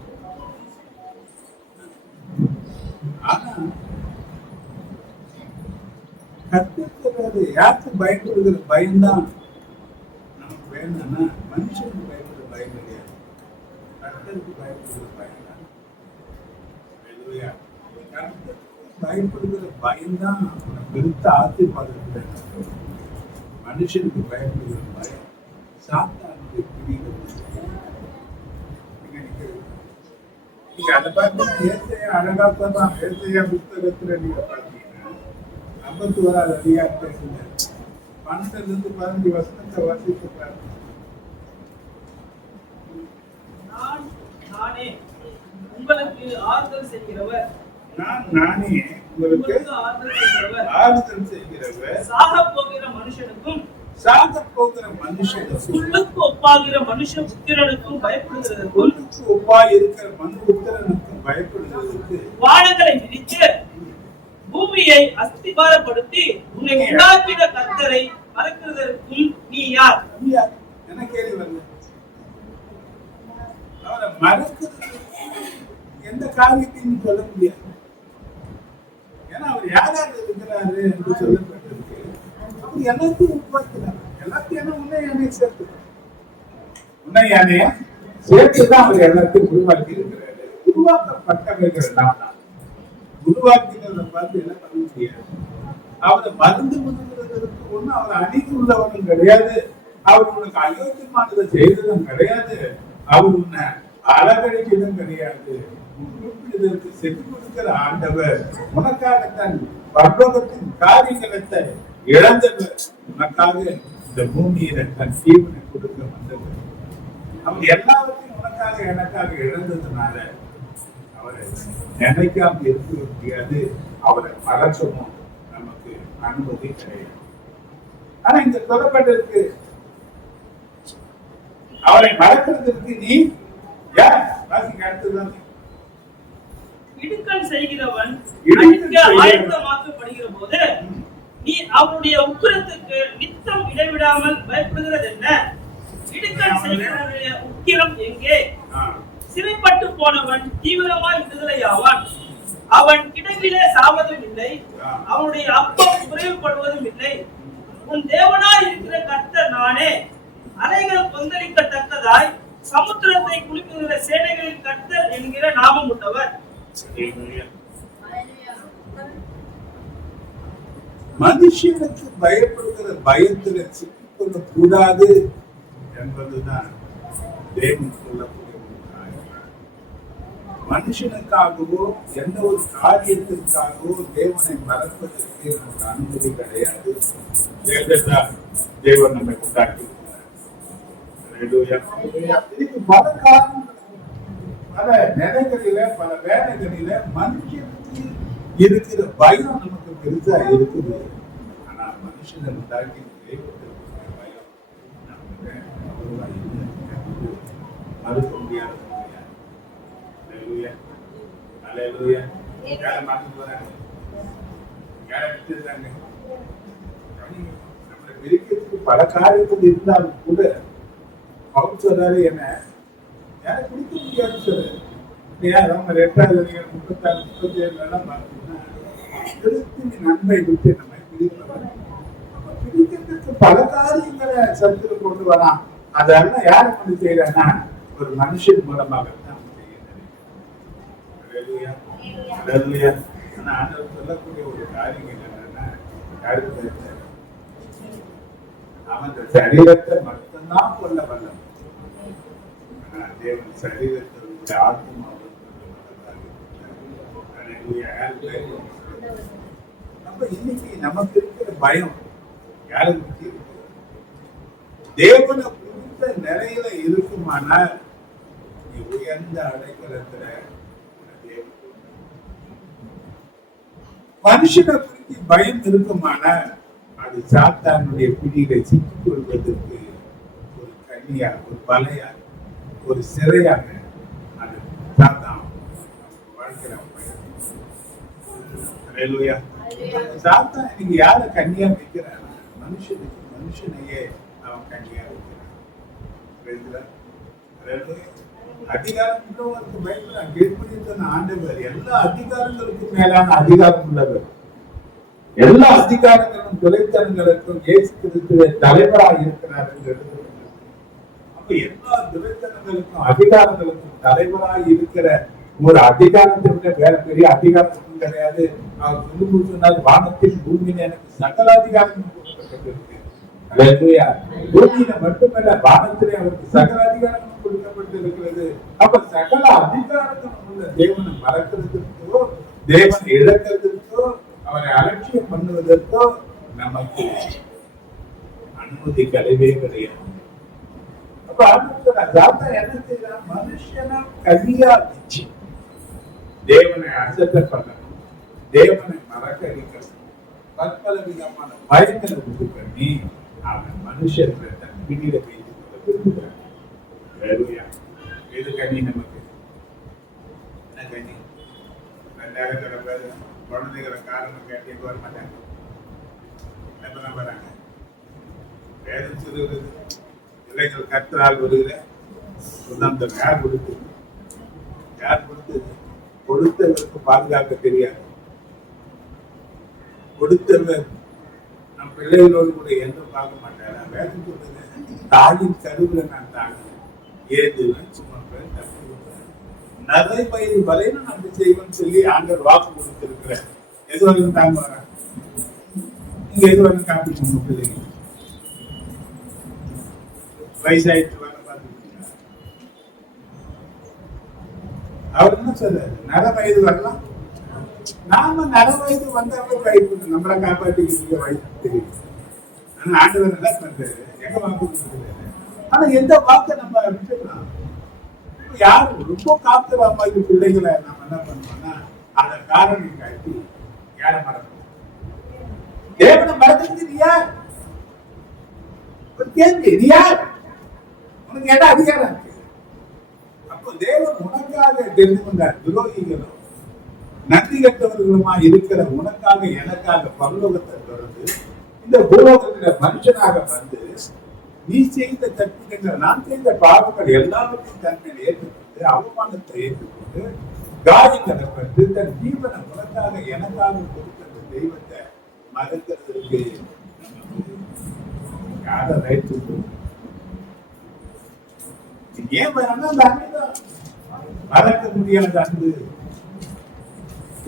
ஆனா கத்துக்கிறது யாருக்கு பயப்படுகிற பயம்தான் நமக்கு பயம் தானே. மனுஷனுக்கு பயப்படுற பயம் கிடையாது, கர்த்தருக்கு பயப்படுகிற பயம் தான். கர்த்தருக்கு பயப்படுகிற பயம்தான் உனக்கு பெருத்த ஆசீர்வாதத்தை. மனுஷனுக்கு பயப்படுகிற பயம் சாத்தானுடைய பிடிகள். நீங்க அதை பார்த்து ஏசையா அழகாத்தான். ஏசையா புத்தகத்துல நீங்க பார்த்தீங்கன்னா 51வது அதிகாரத்துல 12-15 வசனத்தை வாசிக்கிறார். நானே உங்களுக்கு ஆறுதல் செய்கிறவர், நானே உங்களுக்கு ஆறுதல் செய்கிறவர், சாகப் போகிற மனுஷனுக்கும் உள்ளுக்கு ஒப்பாகிற மனுஷ புத்திரனுக்கும் பயப்படுகிறதற்கு வானங்களை விரித்து பூமியை அஸ்திபாரப்படுத்தி உன்னை உண்டாக்கின கர்த்தரை மறக்கிறதற்கும் நீ யார்? என்ன கேள்வி வருது? அவரை மறக்கிறது எந்த காரியத்தையும் சொல்ல முடியாது. ஏன்னா அவர் யாராக இருக்கிறாரு என்று சொல்லப்பட்டிருக்கு. அவர் எல்லாத்தையும் உருவாக்கிறார். எல்லாத்தையும் உன்னை யானையை சேர்த்து உன்னை யானைய சேர்த்துதான் அவர் எல்லாத்தையும் உருவாக்கி இருக்கிறாரு. உருவாக்கப்பட்டவர்கள் தான். உருவாக்கினதை பார்த்து என்ன பண்ண முடியாது. அவரை மருந்து முதுகிறதற்கு ஒண்ணு அவர் அணிந்து உள்ளவனும் கிடையாது. அவர் உனக்கு அயோக்கியமானதை செய்ததும் கிடையாது. அவர் உன்னை அழகழிக்கதும் கிடையாது. இதற்கு சென்று கொடுக்கிற ஆண்டவர் உனக்காகத்தான் பர்வகத்தின் காரியங்களை இழந்தவர். உனக்காக இந்த பூமியில தன் ஜீவனை கொடுக்க வந்தவர். அவர் எல்லாவற்றையும் உனக்காக எனக்காக இழந்ததுனால அவரை நினைக்காம இருக்க முடியாது. அவரை மறக்கவும் நமக்கு அனுமதி கிடையாது. ஆனா இந்த சொல்லப்பட்டிருக்கு, அவரை மறக்கிறதுக்கு நீ யார்? வாசிங்க அடுத்ததுதான். இடுக்கண் செய்கிறவன் ஆயத்தமாக்கப்படுகிற போது நீ அவனுடைய உக்கிரத்துக்கு நித்தம் இடைவிடாமல் பயப்படுகிறது என்ன? இடுக்கண் செய்கிறவனுடைய உக்கிரம் எங்கே? சிறைப்பட்டு போனவன் தீவிரமாய் விடுதலையாவான். அவன் கிடங்கிலே சாவதும் இல்லை, அவனுடைய அப்பம் குறைவுபடுவதும் இல்லை. உன் தேவனாய் இருக்கிற கர்த்தர் நானே. அலைகள் கொந்தளிக்கத்தக்கதாய் சமுத்திரத்தை குளிக்குகிற சேனைகளின் கர்த்தர் என்கிற நாமம் உண்டவர். மனுஷனுக்கு பயப்படுகிற பயத்துல சிக்கிக்கொள்ள கூடாது என்பதுதான் தேவன் சொல்லக்கூடிய ஒரு காரியம். மனுஷனுக்காகவோ எந்த ஒரு காரியத்திற்காகவோ தேவனை மறப்பதற்கு நமக்கு அனுமதி கிடையாது. தேவன் நம்மை உண்டாக்கி இதுக்கு பல காரணங்கள், பல நிலைகளில, பல வேலைகளில மனுஷனுக்கு இருக்கிற பயம் நமக்கு பெருசா இருக்குது. ஆனா மனுஷனை உண்டாக்கி பயம் மறுக்க முடியாது. நம்மளை பிரிக்கிறதுக்கு பல காரியங்கள் இருந்தாலும் கூட அவர் சொல்றாரு, என்ன யாரை பிடிக்க முடியாது சொல்றாரு. அவங்க 2வது 36, 37 பார்த்தீங்கன்னா நன்மை விட்டு நம்ம பிடிக்கிறதுக்கு பல காரியங்களை சத்துரு கொண்டு வரலாம். அதெல்லாம் யாரை கொண்டு செய்யறேன்னா ஒரு மனுஷன் மூலமாகத்தான் செய்ய. ஆனா ஆண்டவர் சொல்லக்கூடிய ஒரு காரியம் என்னன்னா, யாருக்கு அவன் சரீரத்தை மட்டும்தான் கொள்ள வல்லவன். தேவன் சரீரத்தை ஆத்மா. நம்ம இன்னைக்கு நமக்கு இருக்கிற பயம் யாருக்கு இருக்கு? தேவனை குறித்த நிலையில இருக்குமானால் நீ உயர்ந்த அடைக்கலத்துல மனுஷனை குறித்து பயம் இருக்குமானால் அது சாத்தானுடைய பிடிகளை சிக்கிக் கொள்வதற்கு ஒரு கண்ணியா, ஒரு வலையா, ஒரு சிறையாக அது சாத்தான் வாழ்க்கிற பயம். சாத்தான் இன்னைக்கு யார கண்ணியா வைக்கிறான்? மனுஷனுக்கு, மனுஷனையே அவன் கண்ணியா வைக்கிறான். அதிகாரம் உள்ளவருக்கு பயப்படுறான். கீழ்ப்படிந்த ஆண்டவர் எல்லா அதிகாரங்களுக்கும் மேலான அதிகாரம் உள்ளவர். எல்லா அதிகாரங்களும் தொலைத்தனங்களுக்கும் இயேசு கிறிஸ்துவே தலைவராக இருக்கிறார் என்று எல்லா துரைத்தனங்களுக்கும் அதிகாரங்களுக்கும் தலைவராய் இருக்கிற ஒரு அதிகாரத்தை விட வேற பெரிய அதிகாரத்துக்கும் கிடையாது. அவர் சொல்லும் சொன்னார், வானத்தில் பூமியில எனக்கு சகல அதிகாரம் கொடுக்கப்பட்டிருக்கு. அல்லேலூயா. பூமியில மட்டுமல்ல, வானத்திலே அவருக்கு சகல அதிகாரமும் கொடுக்கப்பட்டிருக்கிறது. அப்ப சகல அதிகாரங்களும் உள்ள தேவனை மறக்கிறதுக்கோ, தேவனை இழக்கிறதுக்கோ, அவரை அலட்சியம் பண்ணுவதற்கோ நமக்கு அனுமதி கிடையவே கிடையாது. அப்ப என்ன செய்யறான்? மனுஷனா கலியா வச்சு தேவனை அசட்ட பண்ணணும், தேவனை மறக்கடிக்கணும், பற்பல விதமான பயங்களை உண்டு பண்ணி அவன் மனுஷர்களை தன் பிடியில வைத்துக் கொள்ள விரும்புகிறான். எது கனி நமக்கு? என்ன கனி? 2000 பேர் குழந்தைகளை காரணம் கேட்டு வர மாட்டாங்க. எப்பதான் வராங்க? வேதம் சொல்லுகிறது, இளைஞர்கள் கற்றால் வருகிற சுதந்திரம் யார் கொடுத்தது? யார் கொடுத்தது? கொடுத்தவருக்கு பாதுகாக்க தெரியாது. கொடுத்தவர் நம் பிள்ளைகளோடு கூட எந்த பார்க்க மாட்டாரா? வேதம் சொல்றது, தாயின் கருவில நான் தாங்க ஏதுவன் சுமப்பேன், நரை வயது வரையிலும் நம்ம செய்வோம் சொல்லி ஆண்டவர் வாக்கு கொடுத்திருக்கிறார். எது வரைக்கும் தாங்க வர? நீங்க எது வரைக்கும் காப்பீங்க உங்க பிள்ளைங்க? வயசாயிட்டு வர பார்த்துருக்கீங்களா? அவர் என்ன சொல்றாரு? நர வயது வரலாம். நாம நர வயது வந்தவங்க பயப்படணும், நம்மளை காப்பாற்றிக்க வயசு தெரியும். ஆனா ஆண்டவர் என்ன பண்றாரு? எங்க வாக்கு கொடுக்குறாரு? ஆனா எந்த வாக்கை நம்ம விட்டுக்கலாம்? யாரு ரொம்ப காத்துற மாதிரி பிள்ளைகளை நம்ம என்ன பண்ணுவோம்னா, அத காரணம் காட்டி யார மறக்கணும்? தேவனை மறக்கிறது நீ யார்? ஒரு கேள்வி, நீ யார்? உனக்கு என்ன அதிகாரம் இருக்கு? அப்போ தேவன் உனக்காக தெரிந்து கொண்டார். துரோகிகளும் நன்றி கட்டவர்களுமா இருக்கிற உனக்காக எனக்காக பரலோகத்தை தொடர்ந்து இந்த பூலோகத்துல மனுஷனாக வந்து நீ செய்த தப்பிகள், நான் செய்த பாவங்கள் எல்லாவற்றையும் தன்மையை ஏற்றுக்கொண்டு, அவமானத்தை ஏற்றுக்கொண்டு, காயங்களை பட்டு தன் ஜீவனை உனக்காக எனக்காக கொடுத்த தெய்வத்தை மறக்கிறதுக்கு யாரை ரைட்டு? ஏன் வரணும்? அந்த அன்புதான் மறக்க முடியாத அன்பு.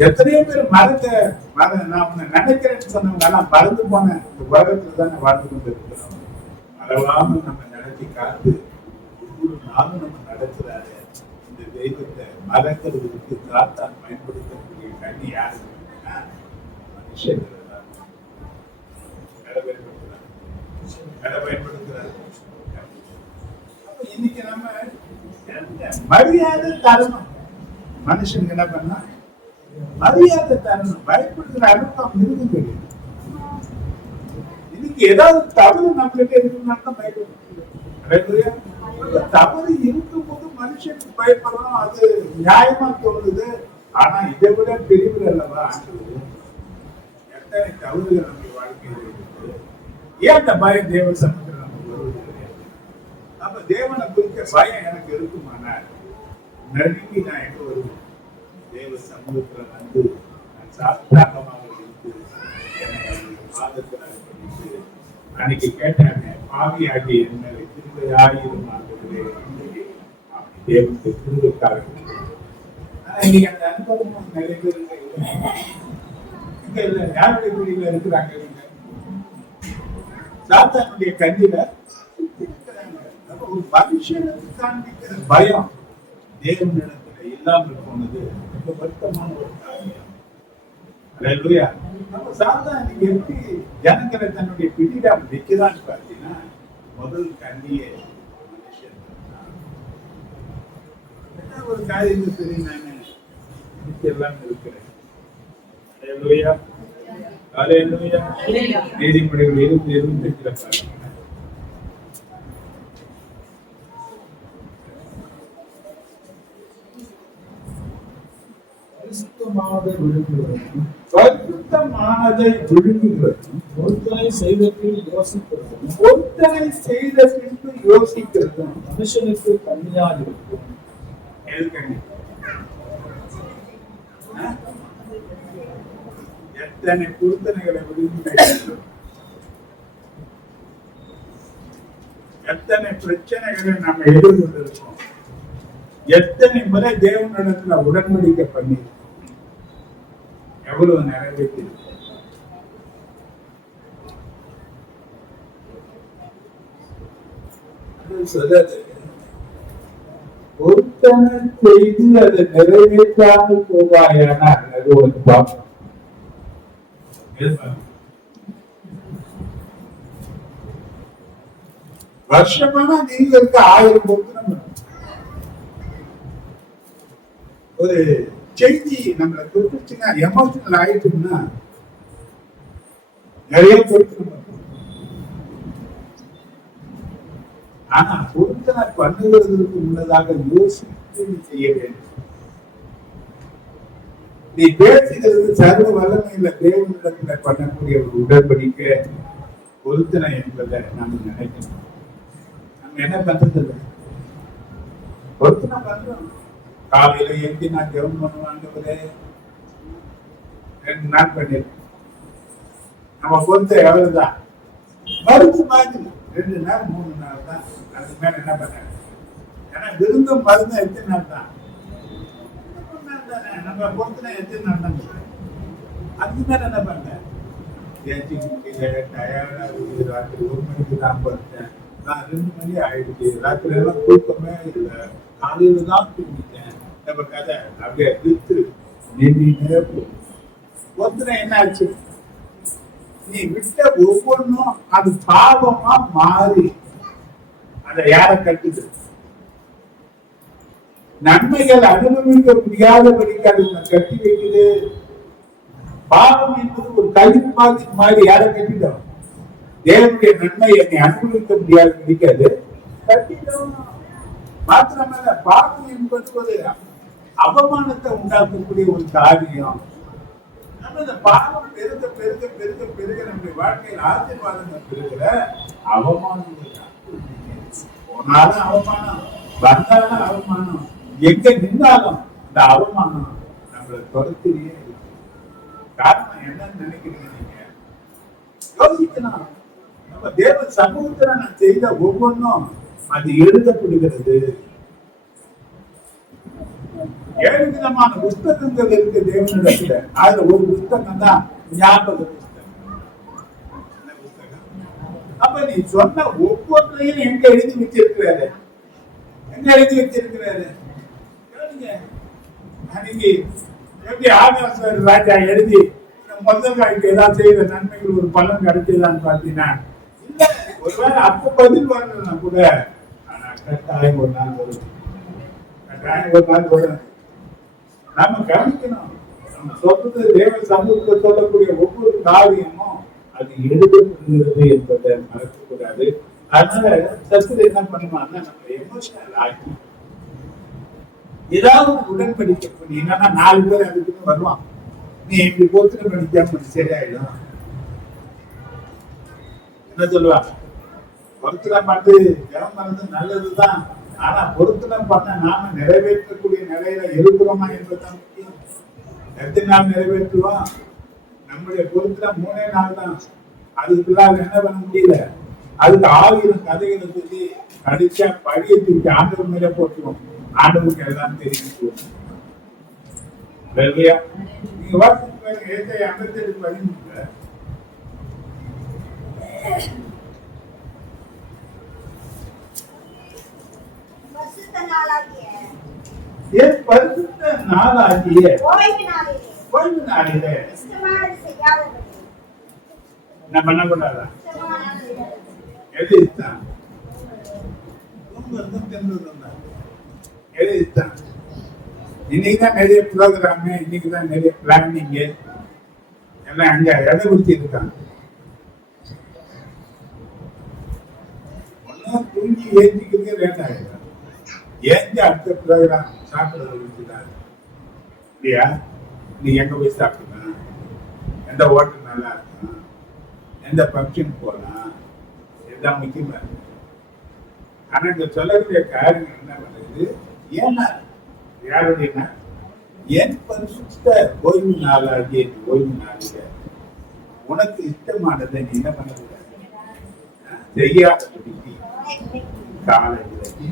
எத்தனையோ பேர் நான் உன்னை நினைக்கிறேன்னு சொன்னவங்க எல்லாம் மறந்து போன இந்த உலகத்துல தானே வாழ்ந்து கொண்டு இருக்கிறோம். மறவாமல் நம்ம நினைச்சு காத்து ஒவ்வொரு நாளும் நம்ம நடக்கிறாரு. இந்த தெய்வத்தை மறக்கிறதுக்கு சாத்தான் பயன்படுத்தக்கூடிய கண்ணி யாரு? மனுஷர்கள் தான் பயன்படுத்துறாரு. இன்னைக்கு நம்ம மரியாதை தரணும். மனுஷனுக்கு என்ன பண்ணா மரியாதை தரணும். பயப்படுத்துற அனுபவம் இருக்கு தெரியும். இன்னைக்கு ஏதாவது தவறு நம்மகிட்ட இருக்குன்னா பயப்படுது. தவறு இருக்கும் போது மனுஷனுக்கு பயப்படணும், அது நியாயமா தோணுது. ஆனா இதை விட பெரியவர் அல்லவா ஆண்டவர். எத்தனை தவறுகள் நம்ம வாழ்க்கையில் இருக்குது. ஏன் அந்த பயம் தேவ சமூகத்தில் நமக்கு வருவது கிடையாது? அப்ப தேவனை குறித்த பயம் எனக்கு இருக்குமானால் நடுங்கி நான் எங்க வருவேன்? தேவ சமூகத்துல வந்து நான் சாத்தாரணமாக இருந்து எனக்கு பாதத்தில் படித்து அன்னைக்கு கேட்டாங்க, பாவி ஆகிய என்னை திருவையாயிரம் ஆண்டுகளே அப்படி தேவனுக்கு திருவுக்காக. இன்னைக்கு அந்த அனுபவம் நிறைய பேர் இல்ல. யாருடைய பிடியில இருக்கிறாங்க? நீங்க சாத்தானுடைய கண்ணில ஒரு மனுஷனுக்கு காண்பிக்கிற பயம் தேவனிடத்துல இல்லாமல் போனது ரொம்ப வருத்தமான ஒரு காரியம். அல்லேலூயா. நம்ம சாத்தான் இன்னைக்கு எப்படி ஜனங்களை தன்னுடைய பிடியில வைக்கிறான்னு பார்த்தீங்கன்னா, முதல் கண்ணியே மனுஷன். என்ன ஒரு காரியம் தெரியும், நான் எல்லாம் இருக்கிறேன். அல்லேலூயா. அல்லேலூயா. நீதிமொழிகள் 20:28 பாருங்க. பரிசுத்தமானதை விழுங்குகிறதும் ஒருத்தனை செய்த பின் யோசிக்கிறதும் மனுஷனுக்கு கண்ணியாக இருக்கும். எத்தனை பொருத்தனைகளை விழுந்து எத்தனை பிரச்சனைகளை நம்ம எதிர்கொண்டிருக்கோம், எத்தனை முறை தேவனிடத்துல உடன்படிக்கை பண்ணி எவ்வளவு நிறைவேற்றி இருக்கோம். சொல்றது ஒருத்தனை செய்து அதை நிறைவேற்றாமல் போவாயானால் அது ஒரு பாவம். வருஷமான நீங்க இருக்க 1000 பொருத்தம் ஒரு செய்தி நம்மளை தொட்டுச்சுன்னா எமோஷனல் ஆயிட்டுன்னா நிறைய பொருத்தம். ஆனா பொருத்தனை பண்ணுகிறதுக்கு முன்னதாக யோசித்து நீ செய்ய வேண்டும். நீ பேசுகிறது சர்வ வல்லமையில தேவனிடத்துல பண்ணக்கூடிய ஒரு உடன்படிக்கை பொருத்தனை என்பதை நம்ம நினைக்கணும். நம்ம என்ன பண்றது இல்லை, பொருத்தனை பண்றோம். காலையில எழுதி நான் ஜெபம் பண்ணுவாண்டவரே 2 நாள் பண்ணிருக்கோம். நம்ம பொறுத்த எவ்வளவுதான் மருந்து மாதிரி 2 நாள் 3 நாள் தான். அதுக்கு மேல என்ன பண்ண, ஏன்னா விருந்தும் மருந்தும் எத்தனை நாள் தான் தானே. நம்ம பொறுத்தனை எத்தனை நாள் தான். அதுக்கு மேல என்ன பண்ண, டயர்டா இருக்குது, ராத்திரி 1 மணிக்கு தான் படுத்தேன், நான் 2 மணி ஆயிடுச்சு, ராத்திரி எல்லாம் தூக்கமே இல்லை, காலையில தான் தூங்கிட்டேன். நம்ம கதை அப்படியே வித்து நீ பொறுத்தனை என்ன ஆச்சு, நீ விட்ட ஒவ்வொன்றும் அது பாவமா மாறி அதை யார கட்டுது, நன்மைகள் அனுபவிக்க முடியாதபடிக்கு அது கட்டி வைக்குது. பாவம் என்பது ஒரு கல்வி மாதிரி யார கட்டிடும், தேவனுடைய நன்மையை நீ அனுபவிக்க முடியாதபடிக்கு அது கட்டிடும். மாத்திரமல்ல, பாவம் என்பது ஒரு அவமானத்தை உண்டாக்கக்கூடிய ஒரு காரியம். நம்ம இந்த பாவம் பெருக பெருக பெருக பெருக நம்முடைய வாழ்க்கையில் ஆசீர்வாதங்கள் பெருகிற அவமானங்கள் தான். போனாலும் அவமானம், வந்தாலும் அவமானம், எங்க நின்றாலும் இந்த அவமானம் நம்மளை துரத்திலேயே இருக்கு. காரணம் என்னன்னு நினைக்கிறீங்க நீங்க? யோசிக்கணும். நம்ம தேவ சமூகத்துல நான் செய்த ஒவ்வொன்றும் அது எழுதப்படுகிறது. 7 விதமான புஸ்தகங்கள் இருக்கு தேவனிடத்துல. அதுல ஒரு புஸ்தகம் தான் ஞாபக புஸ்தகம். அப்ப நீ சொன்ன ஒவ்வொன்றையும் எங்க எழுதி வச்சிருக்கிறாரு, எங்க எழுதி வச்சிருக்கிறாரு? அன்னைக்கு எப்படி ஆகாச ராஜா எழுதி முதல் காய்க்கு ஏதாவது செய்த நன்மைகள் ஒரு பலன் கிடைச்சதான்னு பாத்தீங்கன்னா இல்ல. ஒருவேளை அப்ப பதில் வரலன்னா கூட ஆனா கட்டாயம் ஒரு நாள் வரும், கட்டாயம் ஒரு நாள் வரும். நாம கவனிக்கணும். நம்ம சொல்றது தேவ சமூகத்தை சொல்லக்கூடிய ஒவ்வொரு காரியமும் அது எழுதப்படுகிறது என்பதை மறக்கக்கூடாது. அதனால சத்துரு என்ன பண்ணுவான்னா நம்ம எமோஷனல் ஆகி ஏதாவது உடன்படிக்கை பண்ணி என்னன்னா 4 பேர் அதுக்குன்னு வருவான், நீ இப்படி பொறுத்து பண்ணிக்காம சரியாயிடும். என்ன சொல்லுவாங்க, பொருத்தனம் பண்ணு ஜெபம் பண்ணது நல்லதுதான், ஆனா பொருத்தனம் பண்ண நாம நிறைவேற்றக்கூடிய நிலையில இருக்கிறோமா என்பதுதான் முக்கியம். எத்தனை நாள் நிறைவேற்றுவோம்? நம்முடைய பொருத்தனம் 3 நாள் தான். அதுக்குள்ளாக என்ன பண்ண முடியல, அதுக்கு 1000 கதைகளை சொல்லி கடிச்சா பழிய தூக்கி ஆண்டவர் மேல போட்டுருவோம். ஆண்டவருக்கு எல்லாம் தெரியும். நீங்க வாசிச்சு 57:13 பரிசுத்த நாளாகிய ஓய்வு நாளிலே நம்ம என்ன பண்ணலாம்? எது இஷ்டம்? எது இஷ்டம்? இன்னைக்குதான் நிறைய ப்ரோக்ராமு, இன்னைக்குதான் நிறைய பிளானிங் எல்லாம் அங்க எதை குறிச்சு இருக்காங்க. ஒன்னும் தூங்கி ஏற்றிக்கிறது லேட் ஆகிடும். ஏஞ்சி அடுத்த ப்ரோக்ராம் சாப்பிடுறது வச்சுதான் இல்லையா? நீ எங்க போய் சாப்பிடலாம், எந்த ஹோட்டல் நல்லா இருக்கும், எந்த ஃபங்க்ஷன் போகலாம், எல்லாம் முக்கியமா இருக்கு. ஆனா இந்த சொல்லக்கூடிய காரியம் என்ன பண்ணுது, ஏன்னா யாருடைய என் பரிசுத்த ஓய்வு நாளாகிய ஓய்வு நாளில உனக்கு இஷ்டமானதை நீ என்ன பண்ண செய்யாதபடிக்கு காலை விலக்கி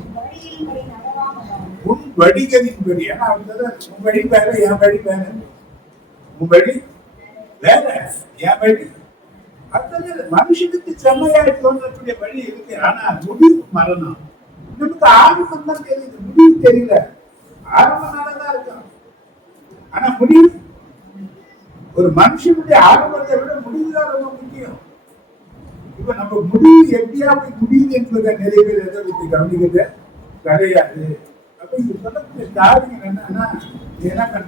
உன் வழிகளின்படி. ஏன்னா உன் வழி வேற, என் வழி வேற. உன் வழி வேற, என் வழி. மனுஷனுக்கு செம்மையா தோன்றக்கூடிய வழி இருக்கு, ஆனா முடிவு மரணம். நமக்கு ஆரம்பம் தான் தெரியுது, முடிவு தெரியல. ஆரம்பம் நல்லதா இருக்கும், ஆனா முடிவு. ஒரு மனுஷனுடைய ஆரம்பத்தை விட முடிவுதான் ரொம்ப முக்கியம். இப்ப நம்ம முடிவு எப்படியா போய் முடியுது என்பதை நிறைய பேர் எதை வச்சு கவனிக்கிறது கிடையாது. அப்ப இங்க சொல்லக்கூடிய காரியம் என்னன்னா, என்ன பண்ண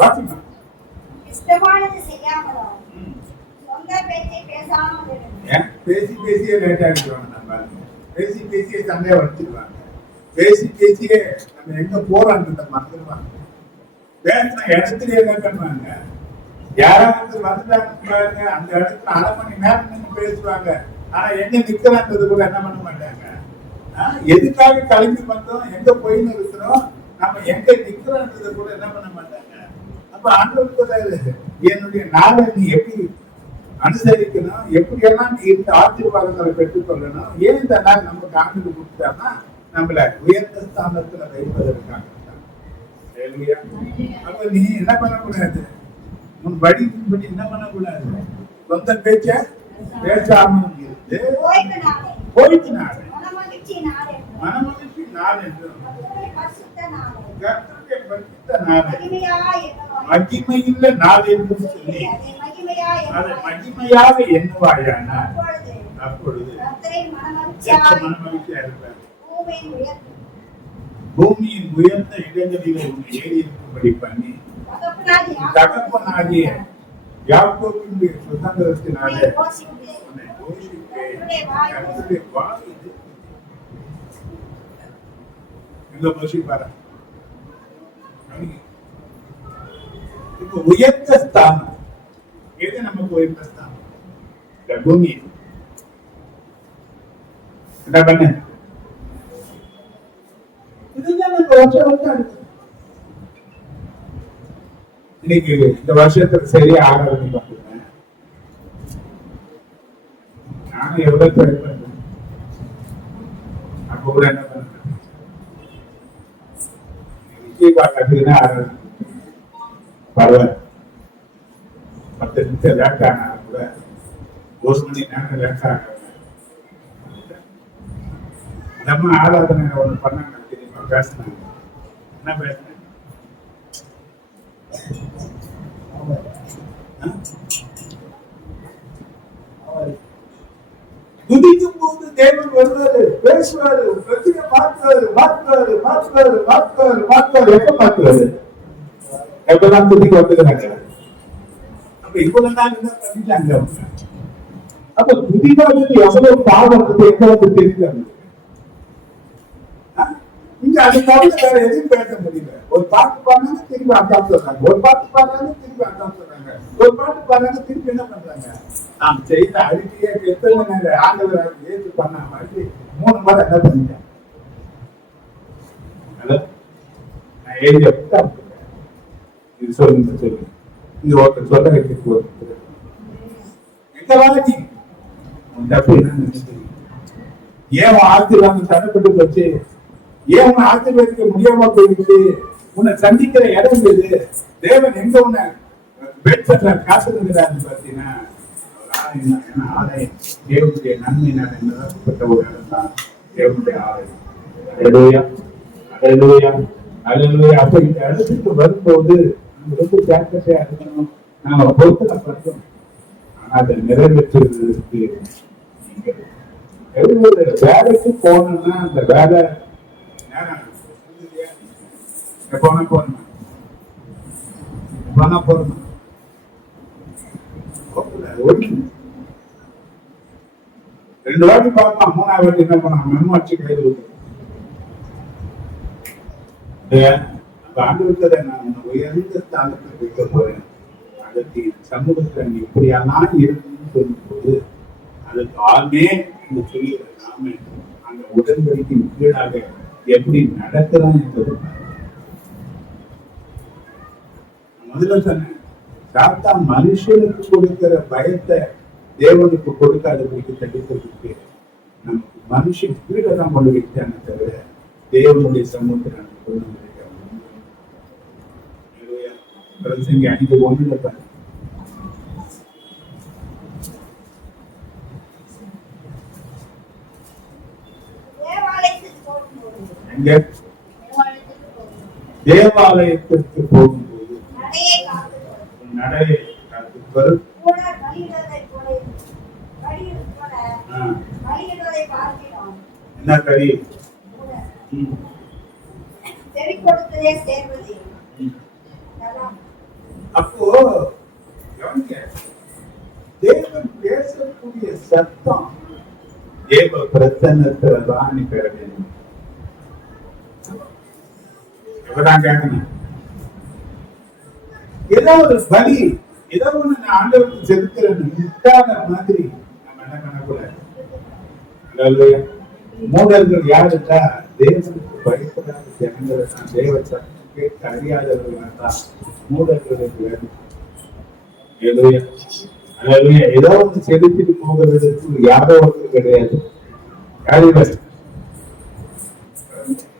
பாத்தீங்கன்னா பேசி பேசியே லேட் ஆகிடுவாங்க. நம்ம பேசி பேசியே சண்டையை வளர்த்துக்குவாங்க. பேசி பேசியே நம்ம எங்க போறான்றத மறந்துடுவாங்க. பேசின இடத்துல என்ன பண்ணுவாங்க, யாராவது வந்துட்டாங்க அந்த இடத்துல 1/2 மணி நேரம் நின்று பேசுவாங்க. ஆனா எங்க நிக்கிறான்றது கூட என்ன பண்ண மாட்டாங்க. எதுக்காக கிளம்பி வந்தோம், எங்க போயின்னு இருக்கிறோம், நம்ம எங்க நிக்கிறோன்றது கூட என்ன பண்ண மாட்டாங்க. அப்ப ஆண்டவருக்கு என்னுடைய நாளை நீ எப்படி அனுசரிக்கணும், எப்படியெல்லாம் நீ இந்த ஆசீர்வாதங்களை பெற்றுக்கொள்ளணும். ஏன் இந்த நாள் நமக்கு ஆண்டு கொடுத்தான்னா நம்மள உயர்ந்த ஸ்தானத்துல வைப்பதற்காக. அப்ப நீ என்ன பண்ணக்கூடாது, உன் வழியின்படி என்ன பண்ணக்கூடாது, சொந்த பேச்ச பேசாமல் இருந்து போயிட்டு நாள் மனமகிழ்ச்சி நாள் என்றும் மகிமையுள்ள நாள் என்று சொல்லி அதை மகிமையாக எண்ணுவாயான அப்பொழுது மனமகிழ்ச்சியா இருப்பார். பூமியின் உயர்ந்த இடங்களில் உன்னை ஏறி இருக்கும்படி பண்ணி தகப்பனாகிய யாக்கோபினுடைய சுதந்திரத்தினாலே உன்னை போஷிப்பேன். எங்க போஷிப்பாரா? இப்ப உயர்ந்த ஸ்தானம் எது நமக்கு உயர்ந்த ஸ்தானம்? இந்த பூமி. என்ன பண்ண இன்னைக்கு இந்த வருஷத்துக்கு சரியா ஆராதனை பண்ணுறேன். நானும் எவ்வளவு ட்ரை பண்றேன். அப்ப கூட என்ன பண்றேன், விஜய் பார்க்கறதுக்குன்னா ஆராதனை பரவாயில்ல. 10 நிமிஷம் லேட் ஆனா கூட 1 மணி நேரம் லேட் ஆக நம்ம ஆராதனை ஒண்ணு பண்ணாங்க. பேசினாங்க, என்ன பேசினேன், துதிக்கும் போது தேவன் வருவாரு, பேசுவாரு, பிரச்சனை மாற்றுவாரு. எப்ப மாற்றுவாரு? எப்பதான் துதிக்க வந்துக்கிறாங்க. அப்ப இவ்வளவுதான் பண்ணிட்டாங்க. அப்ப துதிக்காதது எவ்வளவு பாவம் எங்க வந்து தெரிஞ்சாங்க. இங்க அது தவிர வேற எதுவும் பேச முடியல. ஒரு பாட்டு பாடுறாங்க, திருப்பி அர்த்தம் சொல்றாங்க. ஒரு பாட்டு பாடுறாங்க, திருப்பி அர்த்தம் சொல்றாங்க. ஒரு பாட்டு பாடுறாங்க, திருப்பி என்ன பண்றாங்க, நாம் செய்த அறிக்கையை எத்தனை ஆண்டவர் ஏற்று பண்ண மாதிரி 3 முறை என்ன பண்ணிட்டேன். நான் ஏரியா இது சொல்லுங்க இது ஒருத்தர் சொல்ல வைக்க எங்க வாழ்க்கை தப்பு என்னன்னு ஏன் ஆசீர்வாதம் தடைப்பட்டு போச்சு, ஏன் உன்னை ஆசீர்வதிக்க முடியாம போயிடுச்சு, உன்னை சந்திக்கிற இடம் எது, தேவன் எங்க உன்னை காத்துக்கிறாரு பார்த்தீங்கன்னா ஆலயம். தேவனுடைய நன்மை நடப்பட்ட ஒரு இடம் தான் தேவனுடைய ஆலயம். அப்ப இந்த இடத்துக்கு வரும்போது நம்ம ரொம்ப ஜாக்கிரதையா இருக்கணும். நாம பொறுத்தனை பண்றோம், ஆனா அதை நிறைவேற்றுவதற்கு ஒரு வேலைக்கு போனோம்னா அந்த வேலை போறோம் 2 வாட்டி பார்க்கலாம். 3ஆவது வாட்டி என்ன பண்ண மெமோ அடிச்சு கைது ஆண்டு விட்டதை நான் உயர்ந்த ஸ்தானத்தில் வைக்க போறேன். அதற்கு சமூகத்துல நீ இப்படியெல்லாம் இருக்குன்னு சொல்லும்போது அதுக்கு ஆமே என்று சொல்லுகிற நாம அந்த உடன்படிக்கையின் கீழாக எப்படி நடக்கிறான் என்பது முதல்ல சொன்னேன். சாத்தா மனுஷனுக்கு கொடுக்கிற பயத்தை தேவனுக்கு கொடுக்காதபடிக்கு தடுக்கிறதுக்கு மனுஷன் கீழே தான் கொண்டு வைத்தானே தவிர தேவனுடைய சமூகத்தை நான் கொண்டு வந்திருக்கேன். அன்னைக்கு ஒண்ணு இல்லை பாரு. எங்க தேவாலயத்திற்கு போகும்போது நடையை காத்துக்கொள். என்ன கறி? அப்போ தேவன் பேசக்கூடிய சத்தம் தேவ பிரசன்னத்துலதான் நீ பெற வேண்டும். எப்பதான் கேட்கணும்? ஏதோ ஒரு பலி, ஏதோ ஒண்ணு நான் ஆண்டவருக்கு செலுத்துறேன்னு முட்டாத மாதிரி நம்ம என்ன பண்ணக்கூடாது. மூடர்கள் யாருக்கா? தேவனுக்கு பயப்படாத ஜனங்களை தான், தேவ சத்தம் கேட்க அறியாதவர்கள் தான் மூடர்களுக்கு வேணும். ஏதோ ஒன்று செலுத்திட்டு போகிறதுக்கு யாரோ ஒன்று கிடையாது.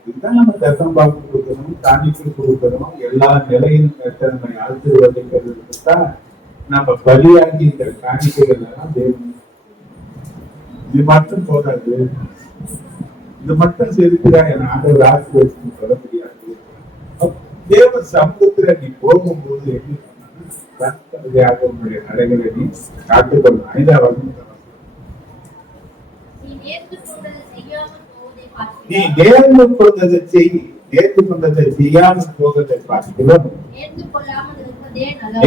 இதுதான் நம்ம தர்க்கம் பார்த்து கொடுக்கணும், காணிக்கு கொடுக்கணும். எல்லா நிலையிலும் கட்டணமை ஆழ்த்துவதற்கு தான் நம்ம பலியாகி இந்த காணிக்கைகள் எல்லாம் தேவன். இது மட்டும் போதாது, இது மட்டும் செலுத்தினா என் ஆண்டவர் ஆசீர்வதித்து சொல்ல முடியாது. தேவ சமூகத்துல நீ போகும்போது என்ன கர்த்தருடைய உன்னுடைய நடைகளை நீ காத்துக்கொள்ளும். 5வது நீ நேர்ந்து கொண்டதை செய், நேர்ந்து கொண்டதை செய்யாமல் போவதை பார்க்கிறோம்.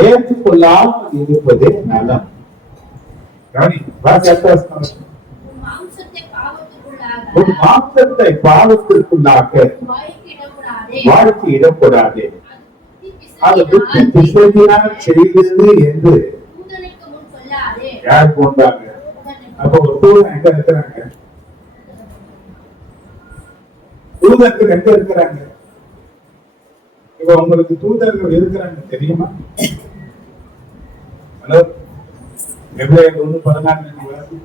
ஏற்றுக்கொள்ளாமல் இருப்பதே நலம். உன் மாம்சத்தை பாவத்திற்குள்ளாக வாழ்க்கை இடக்கூடாது. அது புத்தி திசையினால் செய்தது என்று யார் போன்றாங்க? அப்ப ஒரு தூதன் எங்க இருக்கிறாங்க? தூதர்கள் எங்க இருக்கிறாங்க? இப்ப உங்களுக்கு தூதர்கள் இருக்கிறாங்க தெரியுமா? ஹலோ, எபிரேயர் 1:14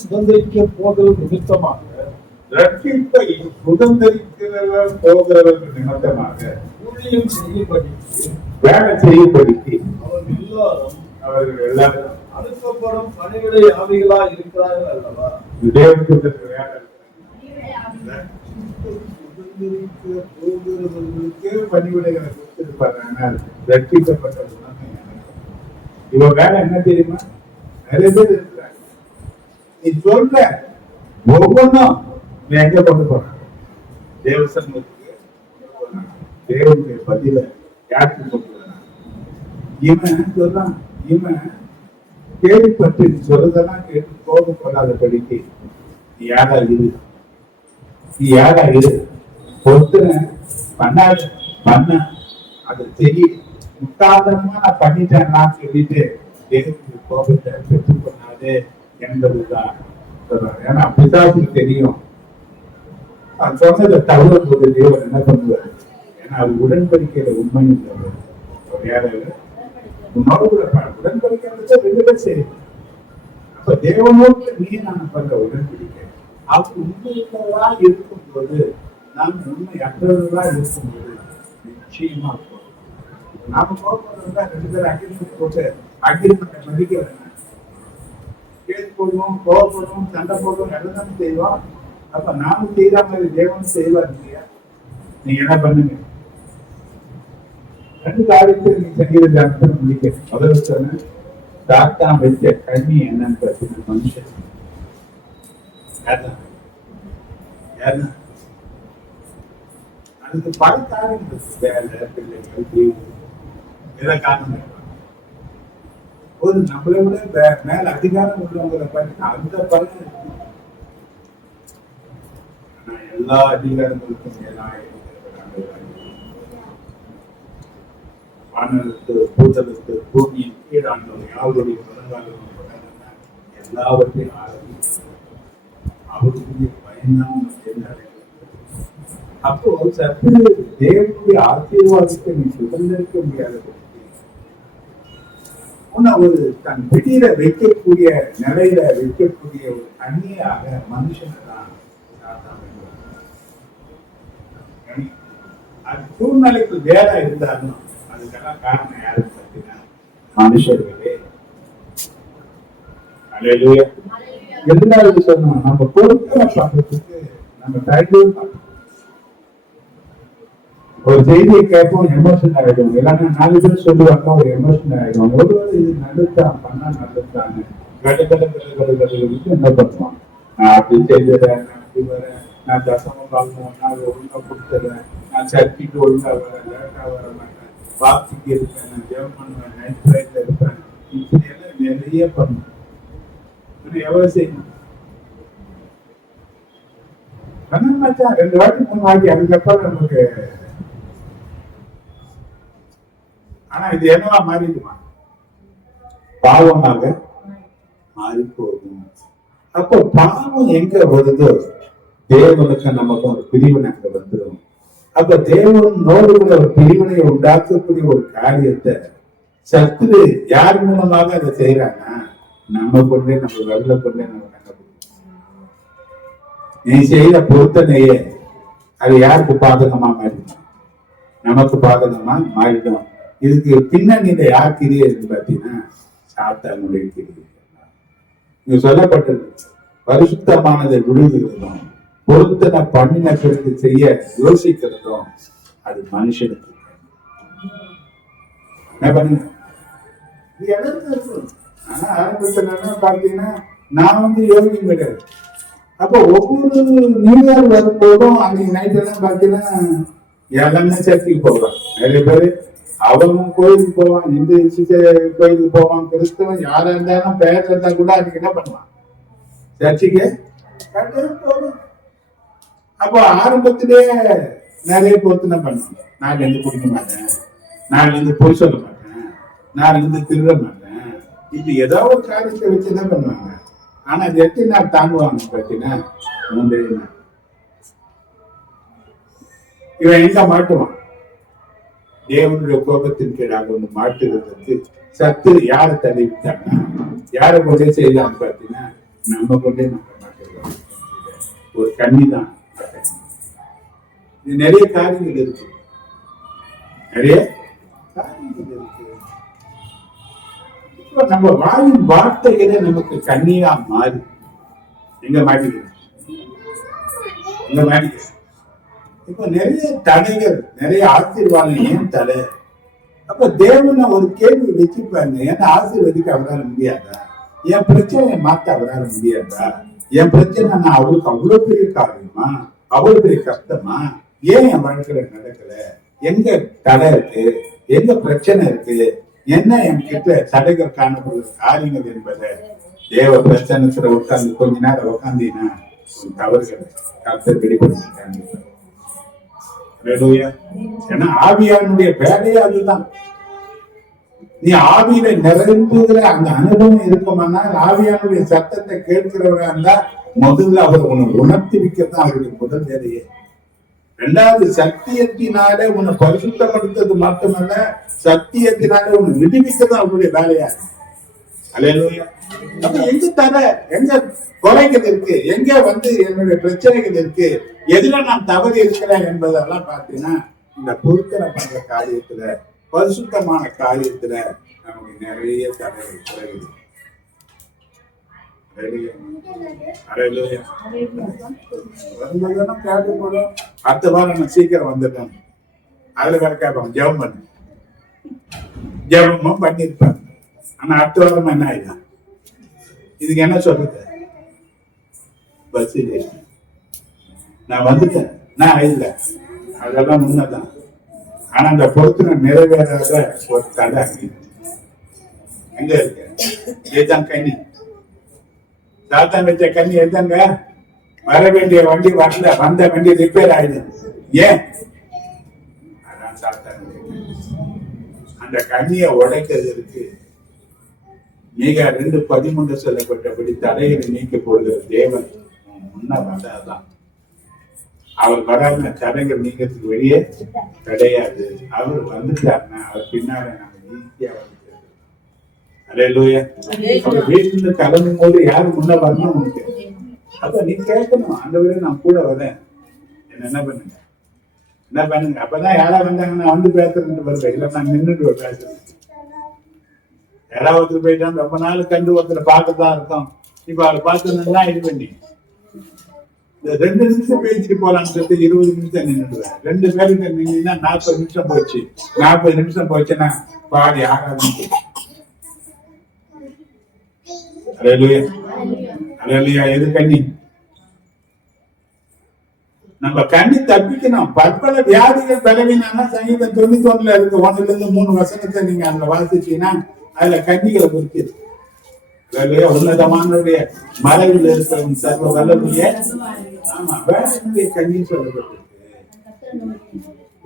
சுதந்திரிக்க போகிறது நிமித்தமாக, ரட்சிப்பை சுதந்திரிக்கிறவர் போகிறவர்கள் நிமித்தமாக ஊழியம் செய்யப்படி வேலை செய்யப்படுத்தி அவர்கள் எல்லாரும் அனுப்பப்படும் பணிவிடை ஆவிகளா இருக்கிறார்கள் அல்லவா? தேவதூதர்கள் வேலை சுதந்திரிக்க போகிறவர்களுக்கு பணிவிடைகளை கொடுத்திருப்பாங்க. ரட்சிக்கப்பட்ட உணர்வு இவன் வேலை என்ன தெரியுமா? நிறைய பேர் இருக்கிறாங்க. நீ சொல்ற ஒவ்வொன்றும் நீ எங்க கொண்டு போற? தேவ சமூகத்துக்கு தேவனுடைய பதில யாருக்கு கொண்டு வர? இவன் சொல்றான், இவன் கேள்விப்பட்டு நீ சொல்றதெல்லாம் கேட்டு கோபப்படாதபடிக்கு நீ யாரா இரு, நீ யாரா இரு. பொறுத்துன பண்ண அதை செய்ய முட்டாதமா நான் பண்ணிட்டேன்னா சொல்லிட்டு தேவனுடைய கோபத்தை பெற்றுக் கொள்ளாது என்பதுதான் சொல்றாங்க. ஏன்னா பிசாசுக்கு தெரியும் சொன்னதை தவறு போது தேவன் என்ன பண்ணுவார்? ஏன்னா அது உடன்படிக்கையில உண்மை உன்னோட உடன்படிக்கை 2 பேர் சரி. அப்ப தேவனோடு நீ நான் பண்ற உடன்படிக்கை அது உண்மையுள்ளவர்களா இருக்கும்போது, நாம் உண்மையற்றவர்களா இருக்கும்போது நிச்சயமா நாம போகிறதா 2 பேர் அக்ரிமெண்ட் போட்டு அக்ரிமெண்ட்டை மதிக்க வேண்டாம். கேஸ் போடுவோம், கோவப்படுவோம், சண்டை போடுவோம், எல்லாம் செய்வோம். அப்ப நாம செய்யற மாதிரி தேவன் செய்வார் இல்லையா? நீங்க என்ன பண்ணுங்க? 2 காரியத்தை நீ சங்கீத ஜானத்தை முடிக்க. முதல்ல சொன்ன தாத்தா வச்ச கண்ணி என்னன்னு பார்த்தீங்க மனுஷன் அதுக்கு பல காரியங்கள் வேலை பிள்ளைகள் இதெல்லாம் காரணம். ஒரு நம்மளை விட மேல அதிகாரம் உள்ளவங்களை பார்த்தீங்கன்னா அந்த பலன் எல்லா அதிகாரங்களுக்கும் வானத்து பூதலுக்கு பூமியின் கீழாண்டவர் யாருடைய பலங்காலம் எல்லாவற்றையும் அவருடைய பயனாக. அப்போ சற்று தேவனுடைய ஆசீர்வாதத்தை நீ சுதந்திரிக்க முடியாத உன்னை ஒரு தன் பிடியில வைக்கக்கூடிய நிலையில வைக்கக்கூடிய ஒரு கண்ணியாக மனுஷனை தான் சாத்தான் வைக்கிறான். அது சூழ்நிலைக்கு வேற இருந்தாலும் அதுக்கெல்லாம் காரணம் யாருன்னு பார்த்தீங்கன்னா மனுஷர்களே. அல்லேலூயா. எதுனால சொன்னோம், நம்ம பொறுப்பை பார்க்கறதுக்கு நம்ம டைட்டில் ஒரு செய்தியை கேட்போம், எமோஷன் ஆயிடும். இல்லைன்னா 4 பேர் சொல்லுவாங்க, ஒரு எமோஷன் ஆயிடும். ஒருவேளை இது நல்லதுதான், பண்ணா நல்லதுதானே என்ன பண்ணுவான், நான் அப்படி செய்துறேன், நான் அப்படி வரேன், நான் தசமம் பார்க்கணும், நான் ஒழுங்கா கொடுத்துறேன், நான் சர்க்கிட்டு ஒழுங்கா வரேன், லேட்டா வர மாட்டேன், வாசிக்கு இருப்பேன், நான் ஜெபம் பண்ணுவேன், நைட் ப்ரேயர்ல இருப்பேன், இப்படி எல்லாம் நிறைய பண்ணுவேன். எவ்வளவு செய்யணும் பண்ணாச்சா 2 வாட்டி 3 வாட்டி, அதுக்கப்புறம் நமக்கு. ஆனா இது என்னவா மாறிடுமா, பாவமாக மாறி போகும். அப்போ பாவம் எங்க வருதோ தேவனுக்கு நமக்கு ஒரு பிரிவினை அங்க வந்துடும். அப்ப தேவனோடு கூட ஒரு பிரிவினை உண்டாக்கக்கூடிய ஒரு காரியத்தை சத்துரு யார் மூலமாக அதை செய்யறாங்கன்னா நம்ம கொண்டே, நம்ம வெள்ள கொண்டே நம்ம கண்டுபிடிக்கும். நீ செய்த பொருத்தனையே அது யாருக்கு பாதகமா மாறிடும், நமக்கு பாதகமா மாறிடும். இதுக்கு பின்னணியில யார் கிரியை இருக்கு பாத்தீங்கன்னா சாத்தானுடைய கிரியை. இங்க சொல்லப்பட்டது பரிசுத்தமானதை விழுகிறதும் பொருத்தனை பண்ணின பிறகு செய்ய யோசிக்கிறதும் அது மனுஷனுக்கு. என்ன பண்ணுங்க, இது எல்லாருக்கும் இருக்கும். ஆனா ஆரம்பத்துல பாத்தீங்கன்னா நான் யோகியம் கிடையாது. அப்போ ஒவ்வொரு நியூ இயர் வரும்போதும் அன்னைக்கு நைட் எல்லாம் பாத்தீங்கன்னா எல்லாமே சர்ச்சுக்கு போவான். நிறைய பேரு அவனும் கோயிலுக்கு போவான், இந்து கோயிலுக்கு போவான், கிறிஸ்தவன் யாரா இருந்தாலும் பெயர் இருந்தா கூட அதுக்கு என்ன பண்ணுவான், சர்ச்சுக்கு போவான். அப்போ ஆரம்பத்திலே நிறைய பொருத்தனை பண்ணுவாங்க. நான் இருந்து குடிக்க மாட்டேன், நான் இருந்து பொய் சொல்ல மாட்டேன், நான் இருந்து திருட மாட்டேன், இது ஏதோ ஒரு காரியத்தை வச்சுதான் பண்ணுவாங்க. ஆனா அது எத்தனை நாள் தாங்குவாங்க பார்த்தீங்கன்னா 3 நாள். இவன் எங்க மாட்டுவான், தேவனுடைய கோபத்தின் கீழாக ஒண்ணு மாட்டுறதுக்கு சத்து யாரை தள்ளிவிட்டாங்க, யாரை கொண்டே செய்யலான்னு பார்த்தீங்கன்னா நம்ம கொண்டே நம்ம மாட்டுறோம். ஒரு கண்ணிதான். இது நிறைய காரியங்கள் இருக்கு, நிறைய காரியங்கள் இருக்கு. இப்போ நம்ம வாயின் வார்த்தைகளே நமக்கு கண்ணியா மாறி எங்க மாட்டிக்கிறோம், எங்க மாட்டிக்கிறோம். இப்போ நிறைய தடைகள், நிறைய ஆசீர்வாதம். ஏன் தடை? அப்ப தேவனை ஒரு கேள்வி வச்சுப்பாங்க, என்ன ஆசீர்வதிக்க அவரால் முடியாதா, என் பிரச்சனையை மாத்த அவரால் முடியாதா, என் பிரச்சனை நான் அவருக்கு அவ்வளவு பெரிய காரியமா, அவ்வளவு பெரிய கஷ்டமா, ஏன் என் வாழ்க்கையில நடக்கல, எங்க தடை இருக்கு, எங்க பிரச்சனை இருக்கு, என்ன என் கிட்ட தடைகள் காணப்படுற காரியங்கள் என்பதை தேவ பிரச்சனை உட்கார்ந்து கொஞ்ச நேரம் உட்காந்தீங்கன்னா தவறுகளை கர்த்தர் வெளிப்படுத்திட்டாங்க. ஏன்னா ஆவியானுடைய வேலையே அதுதான். நீ ஆவியில நிறைந்துகிற அந்த அனுபவம் இருக்குமானா, ஆவியானுடைய சத்தத்தை கேட்கிறவரா இருந்தா முதல்ல அவர் உனக்கு உணர்த்தி வைக்கத்தான் அவருடைய முதல் வேலையே. 2வது சத்தியத்தினாலே உன்னை பரிசுத்தப்படுத்துறது மட்டுமல்ல, சத்தியத்தினாலே உன்னை விடுவிக்கதான் அவருடைய வேலையா. அல்லேலூயா. அப்ப எங்க தடை, எங்க குறைகள் இருக்கு, எங்க என்னுடைய பிரச்சனைகள் இருக்கு, எதுல நான் தவறு இருக்கிறேன் என்பதெல்லாம் பார்த்தீங்கன்னா இந்த பொருத்தனை பண்ற காரியத்துல, பரிசுத்தமான காரியத்துல நமக்கு நிறைய தடைகள் குறையுது. அடுத்த வாரம் நான் சீக்கிரம் வந்துட்டேன், அதுல வேற கேட்பாங்க ஜெபம் பண்ணு, ஜெபமும் பண்ணிருப்பாங்க. ஆனா அடுத்த வாரம் என்ன ஆயிடும், இதுக்கு என்ன சொல்றது, பஸ் நான் வந்துட்டேன், நான் இல்ல, அதெல்லாம் முன்னதான். ஆனா அந்த பொருத்தனை நிறைவேறாத ஒரு தடை எங்க இருக்கு, இதுதான் கண்ணி. சாத்தான் வச்ச கண்ணி எதாங்க, வர வேண்டிய வண்டி வரல, வந்த வண்டி ரிப்பேர் ஆயிடும். ஏன்? அதான் சாத்தான். அந்த கண்ணியை உடைக்கிறது இருக்கு. மிக 2:13 சொல்லப்பட்டபடி தடைகளை நீக்க போடுகிற தேவன் முன்ன வந்தாதான். அவர் வராம தடைகள் நீங்கிறதுக்கு வெளியே கிடையாது. அவர் வந்துட்டாருன்னா அவர் பின்னால நம்ம ஈஸியா வந்து அல்லேலூயா. அப்ப வீட்டுல இருந்து கிளம்பும் போது யாரு முன்ன வரணும் உனக்கு? அப்ப நீ கேட்கணும், ஆண்டவரே நான் கூட வரேன், என்ன பண்ணுங்க, என்ன பண்ணுங்க. அப்பதான் யாரா வந்தாங்கன்னா வந்து பேசுறேன்னு வருவேன், இல்ல நான் நின்றுட்டு பேசுறேன். யாராவது ஒருத்தர் போயிட்டான், ரொம்ப நாள் கண்டு ஒருத்தர் பார்க்கதான் இருக்கோம், இப்ப அவரை பார்த்தோம்னா இது பண்ணி 2 நிமிஷம் பேசிட்டு போலான்னு சொல்லிட்டு 20 நிமிஷம் நின்றுடுவேன். 2 பேருக்கு நின்னா 40 நிமிஷம் போச்சு. 40 நிமிஷம் போச்சுன்னா பாடி ஆராதனை. அல்லேலூயா, அல்லேலூயா. எது கண்ணி? நம்ம கண்ணி தப்பிக்கணும். பற்பல வியாதிகள் பலவீனா சங்கீதம் 91 இருக்கு 1 இருந்து 3 வசனத்தை நீங்க அதுல வாசிச்சீங்கன்னா அதுல கண்ணிகளை குறிக்குது. உன்னதமானுடைய மறைவில் இருக்கிற சர்வ வல்லமைய, ஆமா, வேதனுடைய கண்ணி சொல்லப்பட்டிருக்கு.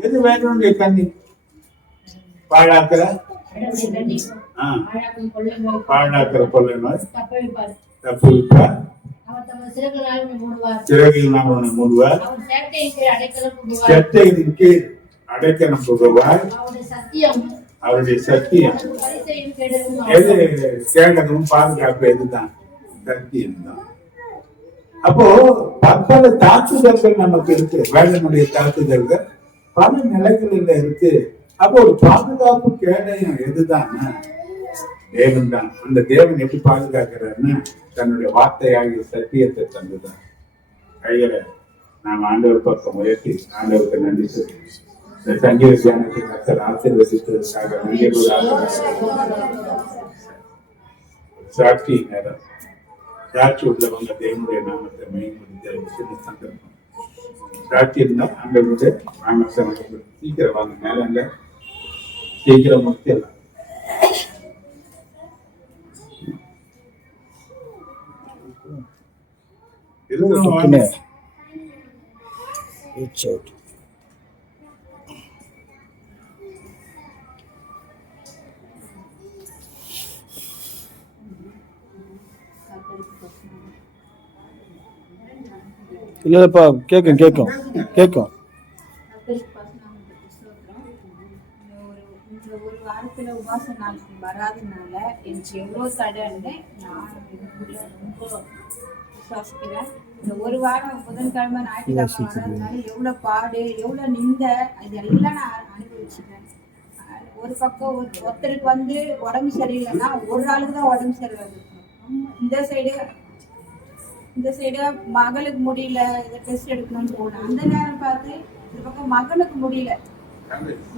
எது வேதனுடைய கண்ணி? பாழாக்கிற பாழாக்கிற கொள்ளை நோய், தப்புவிப்பார், சிறகில் நான் உன்னை மூடுவார், செட்டையின் கீழ் அடைக்கலம் புகுவார், அவருடைய சத்தியம் எது கேட்டதும் பாதுகாப்பு எதுதான்? சத்தியம் தான். அப்போ பற்பல தாக்குதல்கள் நமக்கு இருக்கு, வேதனுடைய தாக்குதல்கள் பல நிலைகளில் இருக்கு. அப்போ ஒரு பாதுகாப்பு கேடயம் எதுதான்? தேவன் தான். அந்த தேவன் எப்படி பாதுகாக்கிறாருன்னா தன்னுடைய வார்த்தையாகிய சத்தியத்தை தந்துதான். கைகளை நாம் ஆண்டவர் பக்கம் உயர்த்தி ஆண்டவருக்கு நன்றி சொல்லி இந்த சங்கீத தியானத்தை கர்த்தர் ஆசீர்வதித்ததற்காக நன்றி. சாட்சி நேரம், சாட்சி உள்ளவங்க தேவனுடைய நாமத்தை மையப்படுத்த சந்தர்ப்பம். சாட்சி இருந்தா ஆண்டவருடைய நாமத்தை சீக்கிரம் வாங்க, நேரங்க சீக்கிரம் முடிச்சிடலாம். இல்லப்பா, கேட்கும் கேட்கும் கேட்கும். ஒரு வாரத்துல உபாச நாள் வராதனால எனக்கு எவ்வளோ தடைன்னு நான் ரொம்ப விசுவாசிக்கிறேன். இந்த ஒரு வாரம் புதன்கிழமை ஞாயிற்றுக்கிழமை வராதனால எவ்வளோ பாடு, எவ்வளோ நிந்தை, இதெல்லாம் நான் அனுபவிச்சுட்டேன். ஒரு பக்கம் ஒருத்தருக்கு வந்து உடம்பு சரியில்லைன்னா ஒரு ஆளுக்கு தான் உடம்பு சரியில்லை. இந்த சைடு மகளுக்கு முடியல, இதை டெஸ்ட் எடுக்கணும்னு போனேன். அந்த நேரம் பார்த்து இந்த பக்கம் மகனுக்கு முடியல,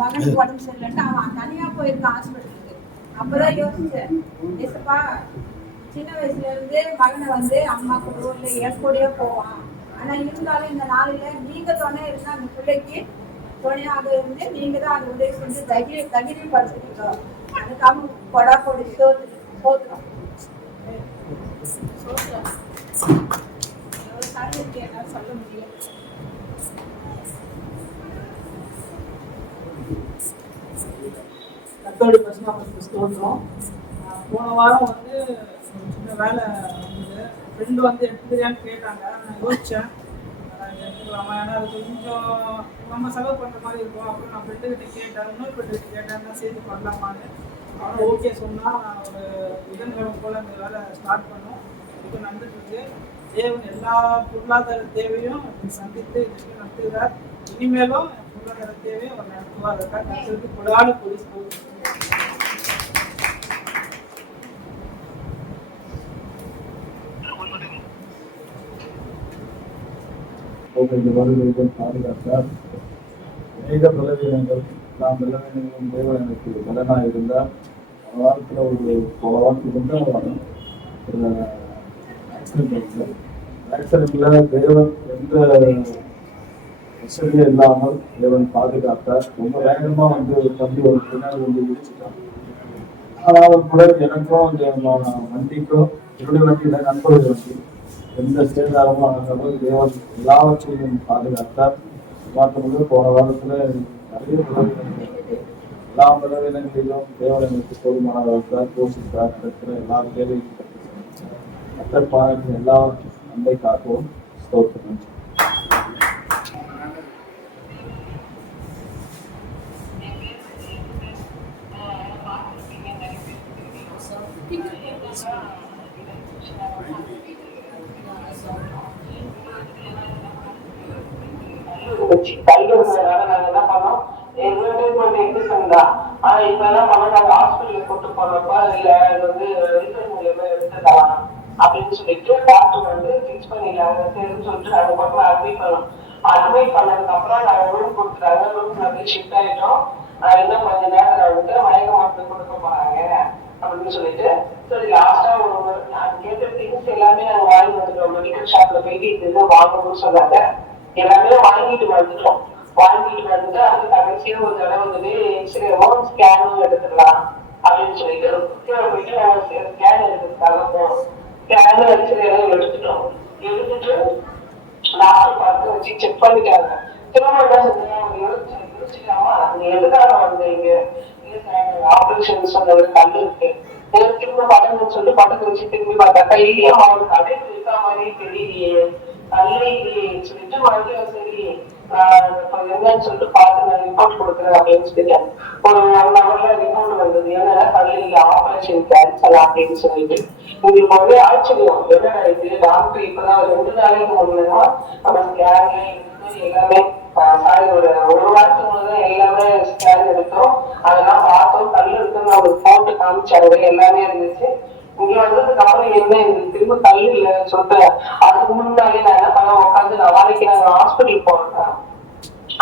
மகனுக்கு உடம்பு சரியில்லைன்னா அவன் தனியா போயிருக்கான் ஹாஸ்பிட்டலுக்கு. அப்பதான் யோசிச்சேன், ஏசப்பா சின்ன வயசுல இருந்து மகனை வந்து அம்மா கூட இல்லை என் கூடயே போவான். ஆனா இருந்தாலும் இந்த நாளில நீங்க துணை இருந்தா அந்த பிள்ளைக்கு துணையாக இருந்து நீங்க தான் அந்த உதவி செஞ்சு தகிரிப்படுத்திருக்கீங்க. அதுக்காக கொடா கொடி சோத்துறோம். சொல்ல முடியும். போன வாரம் வந்து சின்ன வேலை இருந்தது. ஃப்ரெண்டு வந்து எடுத்துக்கிறியான்னு கேட்டாங்க. நான் யோசிச்சேன் எடுத்துக்கலாமா, ஏன்னா அது கொஞ்சம் நம்ம செலவு பண்ணுற மாதிரி இருக்கும். அப்புறம் நான் ஃப்ரெண்டுக்கிட்ட கேட்டேன், இன்னொரு ஃப்ரெண்டுக்கிட்ட கேட்டேன் சேர்த்து பண்ணலாமான்னு. அவனை ஓகே சொன்னால் நான் ஒரு புதன்கிழமை போல் அந்த வேலை ஸ்டார்ட் பண்ணோம். இதுக்கு நடந்துட்டு தேவன் எல்லா பொருளாதார தேவையும் சந்தித்து இதுக்கு நடத்துகிறார். இனிமேலும் பொருளாதார தேவையும் அவர் நடத்துவார். அதற்காக நடத்துறதுக்கு கொடான போலீஸ் இந்த வருகைகள் பாதுகாத்தார். அநேக பலவீனங்கள் நாம் பலவீனங்களும் தேவன் எனக்கு பலனாக இருந்தால் வாரத்தில் பல வாரத்துக்கு வந்து ஆக்சிடென்ட்ல தேவன் எந்த வசதியும் இல்லாமல் தேவன் பாதுகாத்தார். ரொம்ப வேகமா வந்து ஒரு தம்பி ஒரு பின்னாடி வந்து இடிச்சுட்டாங்க. ஆனால் கூட எனக்கும் வண்டிக்கும் என்னுடைய வண்டியில நண்பர்கள் வண்டி எந்த சேதாரமும் ஆகாமல் தேவன் எல்லாவற்றையும் பாதுகாத்தார். பார்த்தபோது போன வாரத்துல நிறைய பலவீனங்கள், எல்லா பலவீனங்களிலும் தேவன் எனக்கு போதுமானவர்கள் போஷித்தார். நடக்கிற எல்லா தேவையும் பாராட்டு எல்லா அன்பை காக்கவும் ஸ்தோத்திரம். கல்வினால நாங்க என்ன பண்ணோம், என்டர்டைன்மெண்ட் எக்ஸிஸ்டன் தான். ஆனா இப்ப என்ன பண்ணோம், நாங்க ஹாஸ்பிட்டலுக்கு கூட்டு போறப்ப இல்ல இது வந்து ரிசல்ட் மூலியமா எடுத்துக்கலாம் அப்படின்னு சொல்லிட்டு டாக்டர் வந்து ஃபிக்ஸ் பண்ணிடலாங்க சரின்னு சொல்லிட்டு நாங்க மட்டும் அட்மிட் பண்ணோம். அட்மிட் பண்ணதுக்கு அப்புறம் நாங்க ரூம் கொடுத்துட்டாங்க. ரூம் நாங்க ஷிஃப்ட் ஆயிட்டோம். இன்னும் கொஞ்ச நேரம் வந்து மயக்க மருந்து கொடுக்க போறாங்க அப்படின்னு சொல்லிட்டு சரி லாஸ்டா நான் கேட்ட திங்ஸ் எல்லாமே நாங்க வாங்கி வந்துட்டோம். மெடிக்கல் ஷாப்ல போயிட்டு இது வாங்கணும்னு சொன்னாங்க. எல்லாமே வாங்கிட்டு வந்துட்டோம். வாங்கிட்டு வந்துட்டு அது கடைசியா ஒரு தடவை வந்துட்டு எக்ஸ்ரேவும் ஸ்கேனும் எடுத்துக்கலாம் அப்படின்னு சொல்லிட்டு போயிட்டு நாங்க ஸ்கேன் எடுக்கிறதுக்காக போனோம். ஸ்கேனு எக்ஸ்ரே எல்லாம் எடுத்துட்டோம். எடுத்துட்டு டாக்டர் பார்த்து வச்சு செக் பண்ணிட்டாங்க. திரும்ப என்ன செஞ்சாங்க, யோசிச்சுக்காமா நீங்க எதுக்காக வந்தீங்க, ஆபரேஷன் சொன்னது கல் இருக்கு திரும்ப படம்னு சொல்லிட்டு படத்தை வச்சு திரும்பி பார்த்தா கையிலேயே அவங்களுக்கு அதே இருக்கா மாதிரி தெரியலையே கல்லே இல்லையேன்னு சொல்லிட்டு மறுபடியும் சரி என்னன்னு சொல்லிட்டு பார்த்து நான் ரிப்போர்ட் கொடுக்குறேன் அப்படின்னு சொல்லிட்டேன். ஒரு 1 hourல ரிப்போர்ட் வந்தது. என்னன்னா கல்லில் ஆபரேஷன் கேன்சல் அப்படின்னு சொல்லிட்டு உங்களுக்கு ஒரே ஆச்சரியம். என்னடா இது டாக்டர் இப்பதான் 2 நாளைக்கு முன்னதான் நம்ம ஸ்கேன் எல்லாமே ஒரு வாரத்துக்கு முன்னதான் எல்லாமே ஸ்கேன் எடுத்தோம். அதெல்லாம் பார்த்தோம். கல் இருக்குன்னு அவங்களுக்கு போட்டு காமிச்சாங்க. எல்லாமே இருந்துச்சு. இங்க வந்ததுக்கு அப்புறம் என்ன இருந்துச்சு திரும்ப கல் இல்லைன்னு சொல்லிட்டு அதுக்கு முன்னாடி நான் என்ன பண்ண உட்காந்து நாளைக்கு நாங்க ஹாஸ்பிட்டல் போறோம்.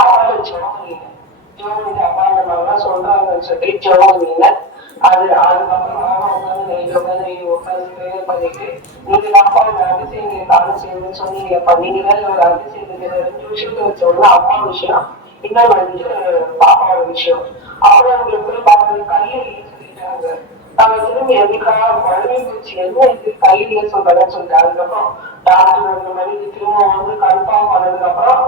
அப்பாவை ஜோமனிங்க அப்பா அந்த மாதிரிலாம் சொல்றாங்கன்னு சொல்லி ஜோமனிங்க அது அதுக்கப்புறம் உட்காந்து பண்ணிட்டு நீங்க அப்பாவோட அதிசயங்களை காமிச்சீங்கன்னு சொன்னீங்கப்பா. நீங்க தான் ஒரு அதிசயத்துக்கு 2 விஷயத்த வச்சோம்னா அப்பா விஷயம் இன்னும் வந்து பாப்பாவோட விஷயம். அப்புறம் அவங்களுக்கு போய் பார்க்கறது கல்வி சொல்லிட்டாங்க. நாங்க திரும்பி எதுக்காக குழந்தை போச்சு என்ன இது கையில சொல்றேன்னு சொல்லிட்டு அதுக்கப்புறம் டாக்டர் 2 மணிக்கு திரும்ப வந்து கன்ஃபார்ம் பண்ணதுக்கு அப்புறம்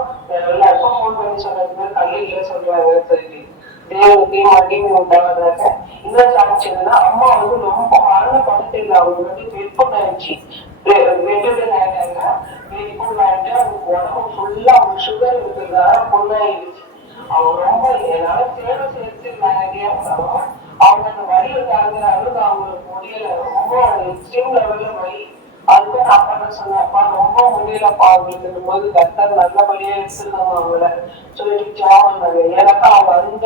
எல்லாருக்கும் ஃபோன் பண்ணி சொன்னது கல்வியில சொல்றாங்க சொல்லிட்டு தேவையாக இன்னும் சாதிச்சதுன்னா அம்மா வந்து ரொம்ப மரண படத்தில் அவங்க வந்து வெப்பம் ஆயிடுச்சு. வெட்டுடன் ஆயிட்டாங்க. வெப்பம் ஆயிட்டு அவங்க உடம்பு ஃபுல்லா அவங்க சுகர் இருக்கிறதால பொண்ணாயிடுச்சு. அவங்க ரொம்ப என்னால சேவை சேர்த்து நான் அவங்க அந்த வழியை தாங்குற அளவுக்கு அவங்களுக்கு முடியல. ரொம்ப எக்ஸ்ட்ரீம் லெவல்ல வழி. அதுதான் அப்பா சொன்னப்பா ரொம்ப முடியலப்பா அப்படின்னு போது கர்த்தர் நல்லபடியா எடுத்துருக்காங்க அவங்கள சொல்லிட்டு ஜாவாங்க. ஏன்னாக்கா அவங்க அந்த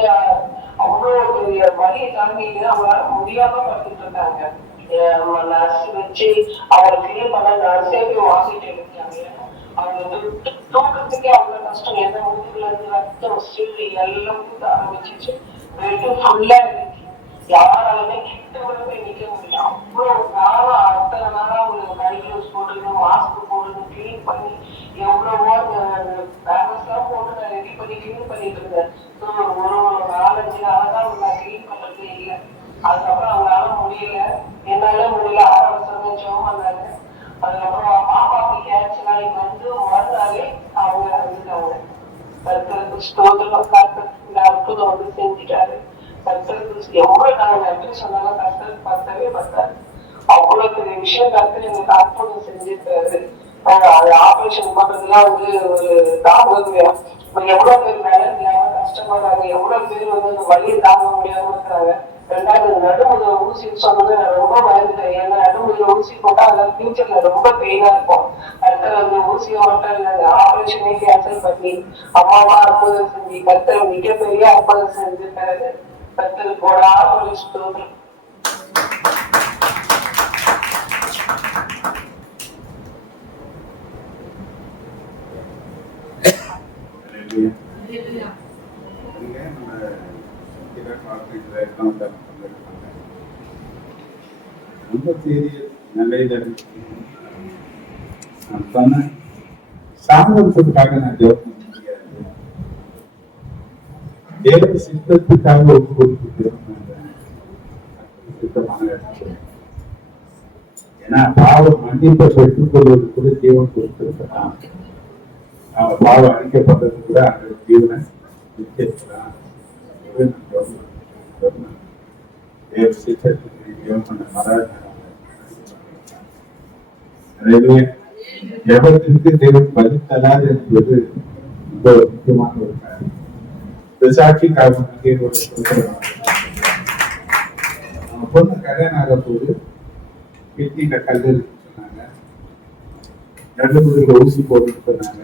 அவ்வளவு பெரிய வழியை தாங்கிட்டு அவங்களால முடியாம பார்த்துட்டு இருக்காங்க. நர்ஸ் வச்சு அவங்க கிளீன் பண்ண நர்ஸே போய் வாங்கிட்டு இருக்காங்க. அவங்க தூக்கத்துக்கே அவ்வளவு கஷ்டம். ஏன்னா முதுகுல இருந்து ரத்தம் சில்லி எல்லாம் ஆரம்பிச்சிச்சு. வெட்டு ஃபுல்லா இருந்துச்சு. யாராலுமே கிட்ட கூட போய் நிக்க முடியல. அவ்வளவு நாளா அத்தனை நாளா அவங்க கைக்ளவுஸ் போட்டு மாஸ்க் போட்டு கிளீன் பண்ணி எவ்வளவோ பேனஸ் எல்லாம் போட்டு நான் ரெடி பண்ணி கிளீன் பண்ணிட்டு இருந்தேன். ஒரு 4-5 நாளாதான் நான் கிளீன் பண்றதே இல்லை. அதுக்கப்புறம் அவங்களால முடியல. என்னால முடியல. ஆரம்பம் ஜோம் வந்தாங்க. அதுக்கப்புறம் பாப்பாக்கு கேன்சர் ஆகி வந்து மறுநாளே அவங்க இருந்துட்டாங்க. கருத்து ஸ்தோத்திரம் இந்த அற்புதம் வந்து செஞ்சுட்டாரு. எவ்வளவு நாங்க நன்றி சொன்னாலும் கருத்து பார்த்தவே பார்த்தாரு. அவ்வளவு பெரிய விஷயம் கருத்து எங்களுக்கு அற்புதம் செஞ்சிருக்காரு. ஆபரேஷன் பண்றதுலாம் வந்து ஒரு தாமதம். எவ்வளவு பேர் வேலை இல்லாம கஷ்டப்படுறாங்க. எவ்வளவு பேர் வந்து அந்த வழியை தாங்க முடியாம இருக்கிறாங்க. 2வது நடுமுறை ஊசி சொன்னது நான் ரொம்ப பயந்துட்டேன். ஏன்னா நடுமுறை ஊசி போட்டா அதெல்லாம் ஃபியூச்சர்ல ரொம்ப பெயினா இருக்கும். கருத்தர் வந்து ஊசியை மட்டும் இல்லை ஆபரேஷனே கேன்சல் பண்ணி அம்மாவா அற்புதம் செஞ்சு கருத்தர் மிகப்பெரிய அற்புதம் செஞ்சிருக்காரு. கருத்தர் போடா ஒரு ஸ்தோத்திரம். ரொம்ப சீரியஸ் நல்ல சொன்னேன். சாமர்த்தியத்துக்காக நான் ஜோப் பண்ண முடியாது. தேவ சித்தத்துக்காக ஒவ்வொரு சித்தமான ஏன்னா பாவம் மன்னிப்பை பெற்றுக் கொள்வது கூட ஜீவன் கொடுத்திருக்கிறான். அவன் பாவம் அழிக்கப்பட்டது கூட அந்த ஜீவனை நிச்சயிக்கிறான். தேவ சித்தத்துக்கு ஜீவன் பண்ண மராஜ் ஜபத்திற்கு தேவன் பதில் தராது என்பது ரொம்ப முக்கியமான ஒரு காரணம். சாட்சிக்காக பொண்ணு கல்யாணம் ஆக போது கிட்னில கல் இருக்குன்னு சொன்னாங்க, 2 முதுகுல ஊசி போட்டுன்னு சொன்னாங்க,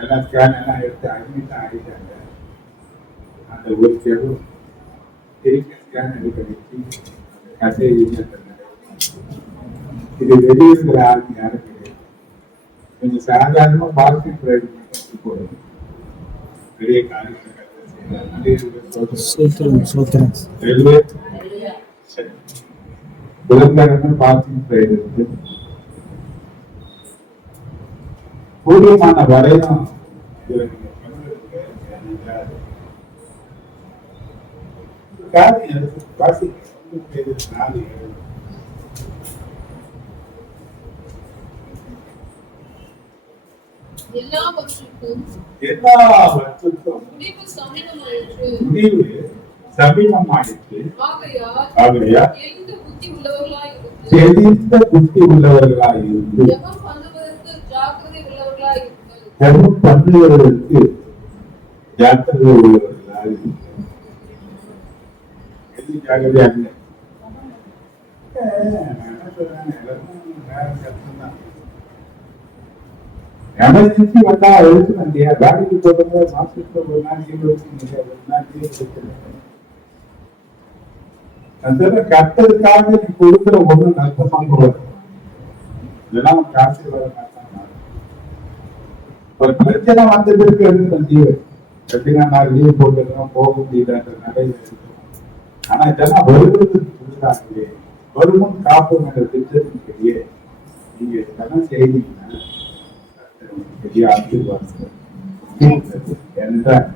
எல்லாம் ஸ்கேன் எல்லாம் எடுத்து அட்மிட் ஆகிட்டாங்க. அந்த ஒரு தெரு திருப்பி ஸ்கேன் எடுக்க வச்சு கசை இது வெளியே இருக்கிற ஆளுங்க யாரும் கிடையாது. கொஞ்சம் சாதாரணமா பாசிட்டிவ் பிரைவேட் போடுறது பெரிய காரியங்களை கூடியமான வரையும் எல்லாவற்றுக்கும் முடிவு சமீபமாயிற்று. ஆகையால் தெளிந்த புத்தி உள்ளவர்களாய் இருந்து ஜெபம் பண்ணுவதற்கு ஜாக்கிரதை உள்ளவர்களாய் இருங்கள். ஜெபம் பண்ணுவதற்கு ஜாக்கிரதை உள்ளவர்களாய் ஜாக்கிரதையாக எமர்ஜென்சி வந்தா எழுத்து இல்லையா, காடிக்கு போடுறது மாசத்துக்கு ஒரு நாள் லீவ் வச்சு கட்டதுக்காக நீ கொடுக்குற ஒண்ணு நஷ்டமா போறது, இதெல்லாம் காசு வர மாட்டாங்க. ஒரு பிரச்சனை வந்ததுக்கு எழுதுறேன் லீவு, 2 நாள் லீவ் போட்டுருக்கோம், போக முடியலன்ற நிலையில இருக்கும். ஆனா இதெல்லாம் வருவதற்கு கொடுக்குறாங்களே, வருமுன் காப்போம் என்ற திட்டத்திற்கிடையே நீங்க இதெல்லாம் செய்தீங்கன்னா பெரிய ஆசீர்வாதம். ஏனென்றால்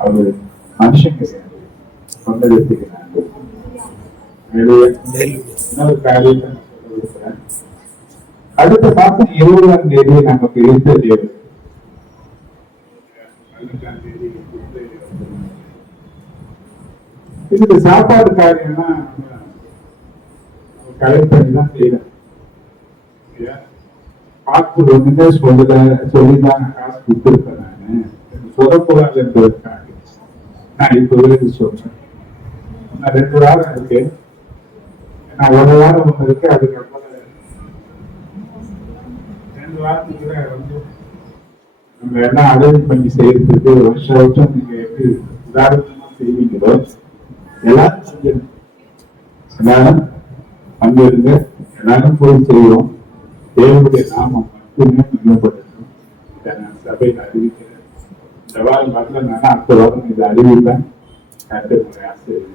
அவர் மனுஷன் கிடையாது, சொந்தத்துக்கு இன்னொரு காரியத்தை சொல்ல விரும்புகிறேன். அடுத்த மாசம் 20ஆம் தேதி நமக்கு இருந்த தேவை, 18ஆம் தேதி இதுக்கு சாப்பாடு காரியம்லாம் கலெக்ட் பண்ணி தான் செய்யறேன். பார்த்து ஒண்ணுமே சொல்லிதான் காசு கொடுத்துருப்பேன். நான் சொல்லக்கூடாது என்பதற்காக நான் இப்ப விலகி சொல்றேன். 2 வாரம் இருக்கு, நான் 1 வாரம் ஒண்ணு இருக்கு, அதுக்கப்புறம் 2 வாரத்துக்குள்ள வந்து நம்ம எல்லாம் அரேஞ்ச் பண்ணி செய்யறதுக்கு வருஷம் நீங்க எப்படி உதாரணமா செய்வீங்களோ எல்லாரும் செஞ்சிருங்க. எல்லாரும் அங்க இருங்க, எல்லாரும் போய் செய்வோம். தேவனுடைய நாமம் மட்டுமே மேம்படுத்தும். இதை நான் சபையில் அறிவிக்கிறேன். இந்த வாரம் வரலன்னா அடுத்த வாரம் இதை அறிவிப்பேன். கருத்துக்களை ஆசிரியர்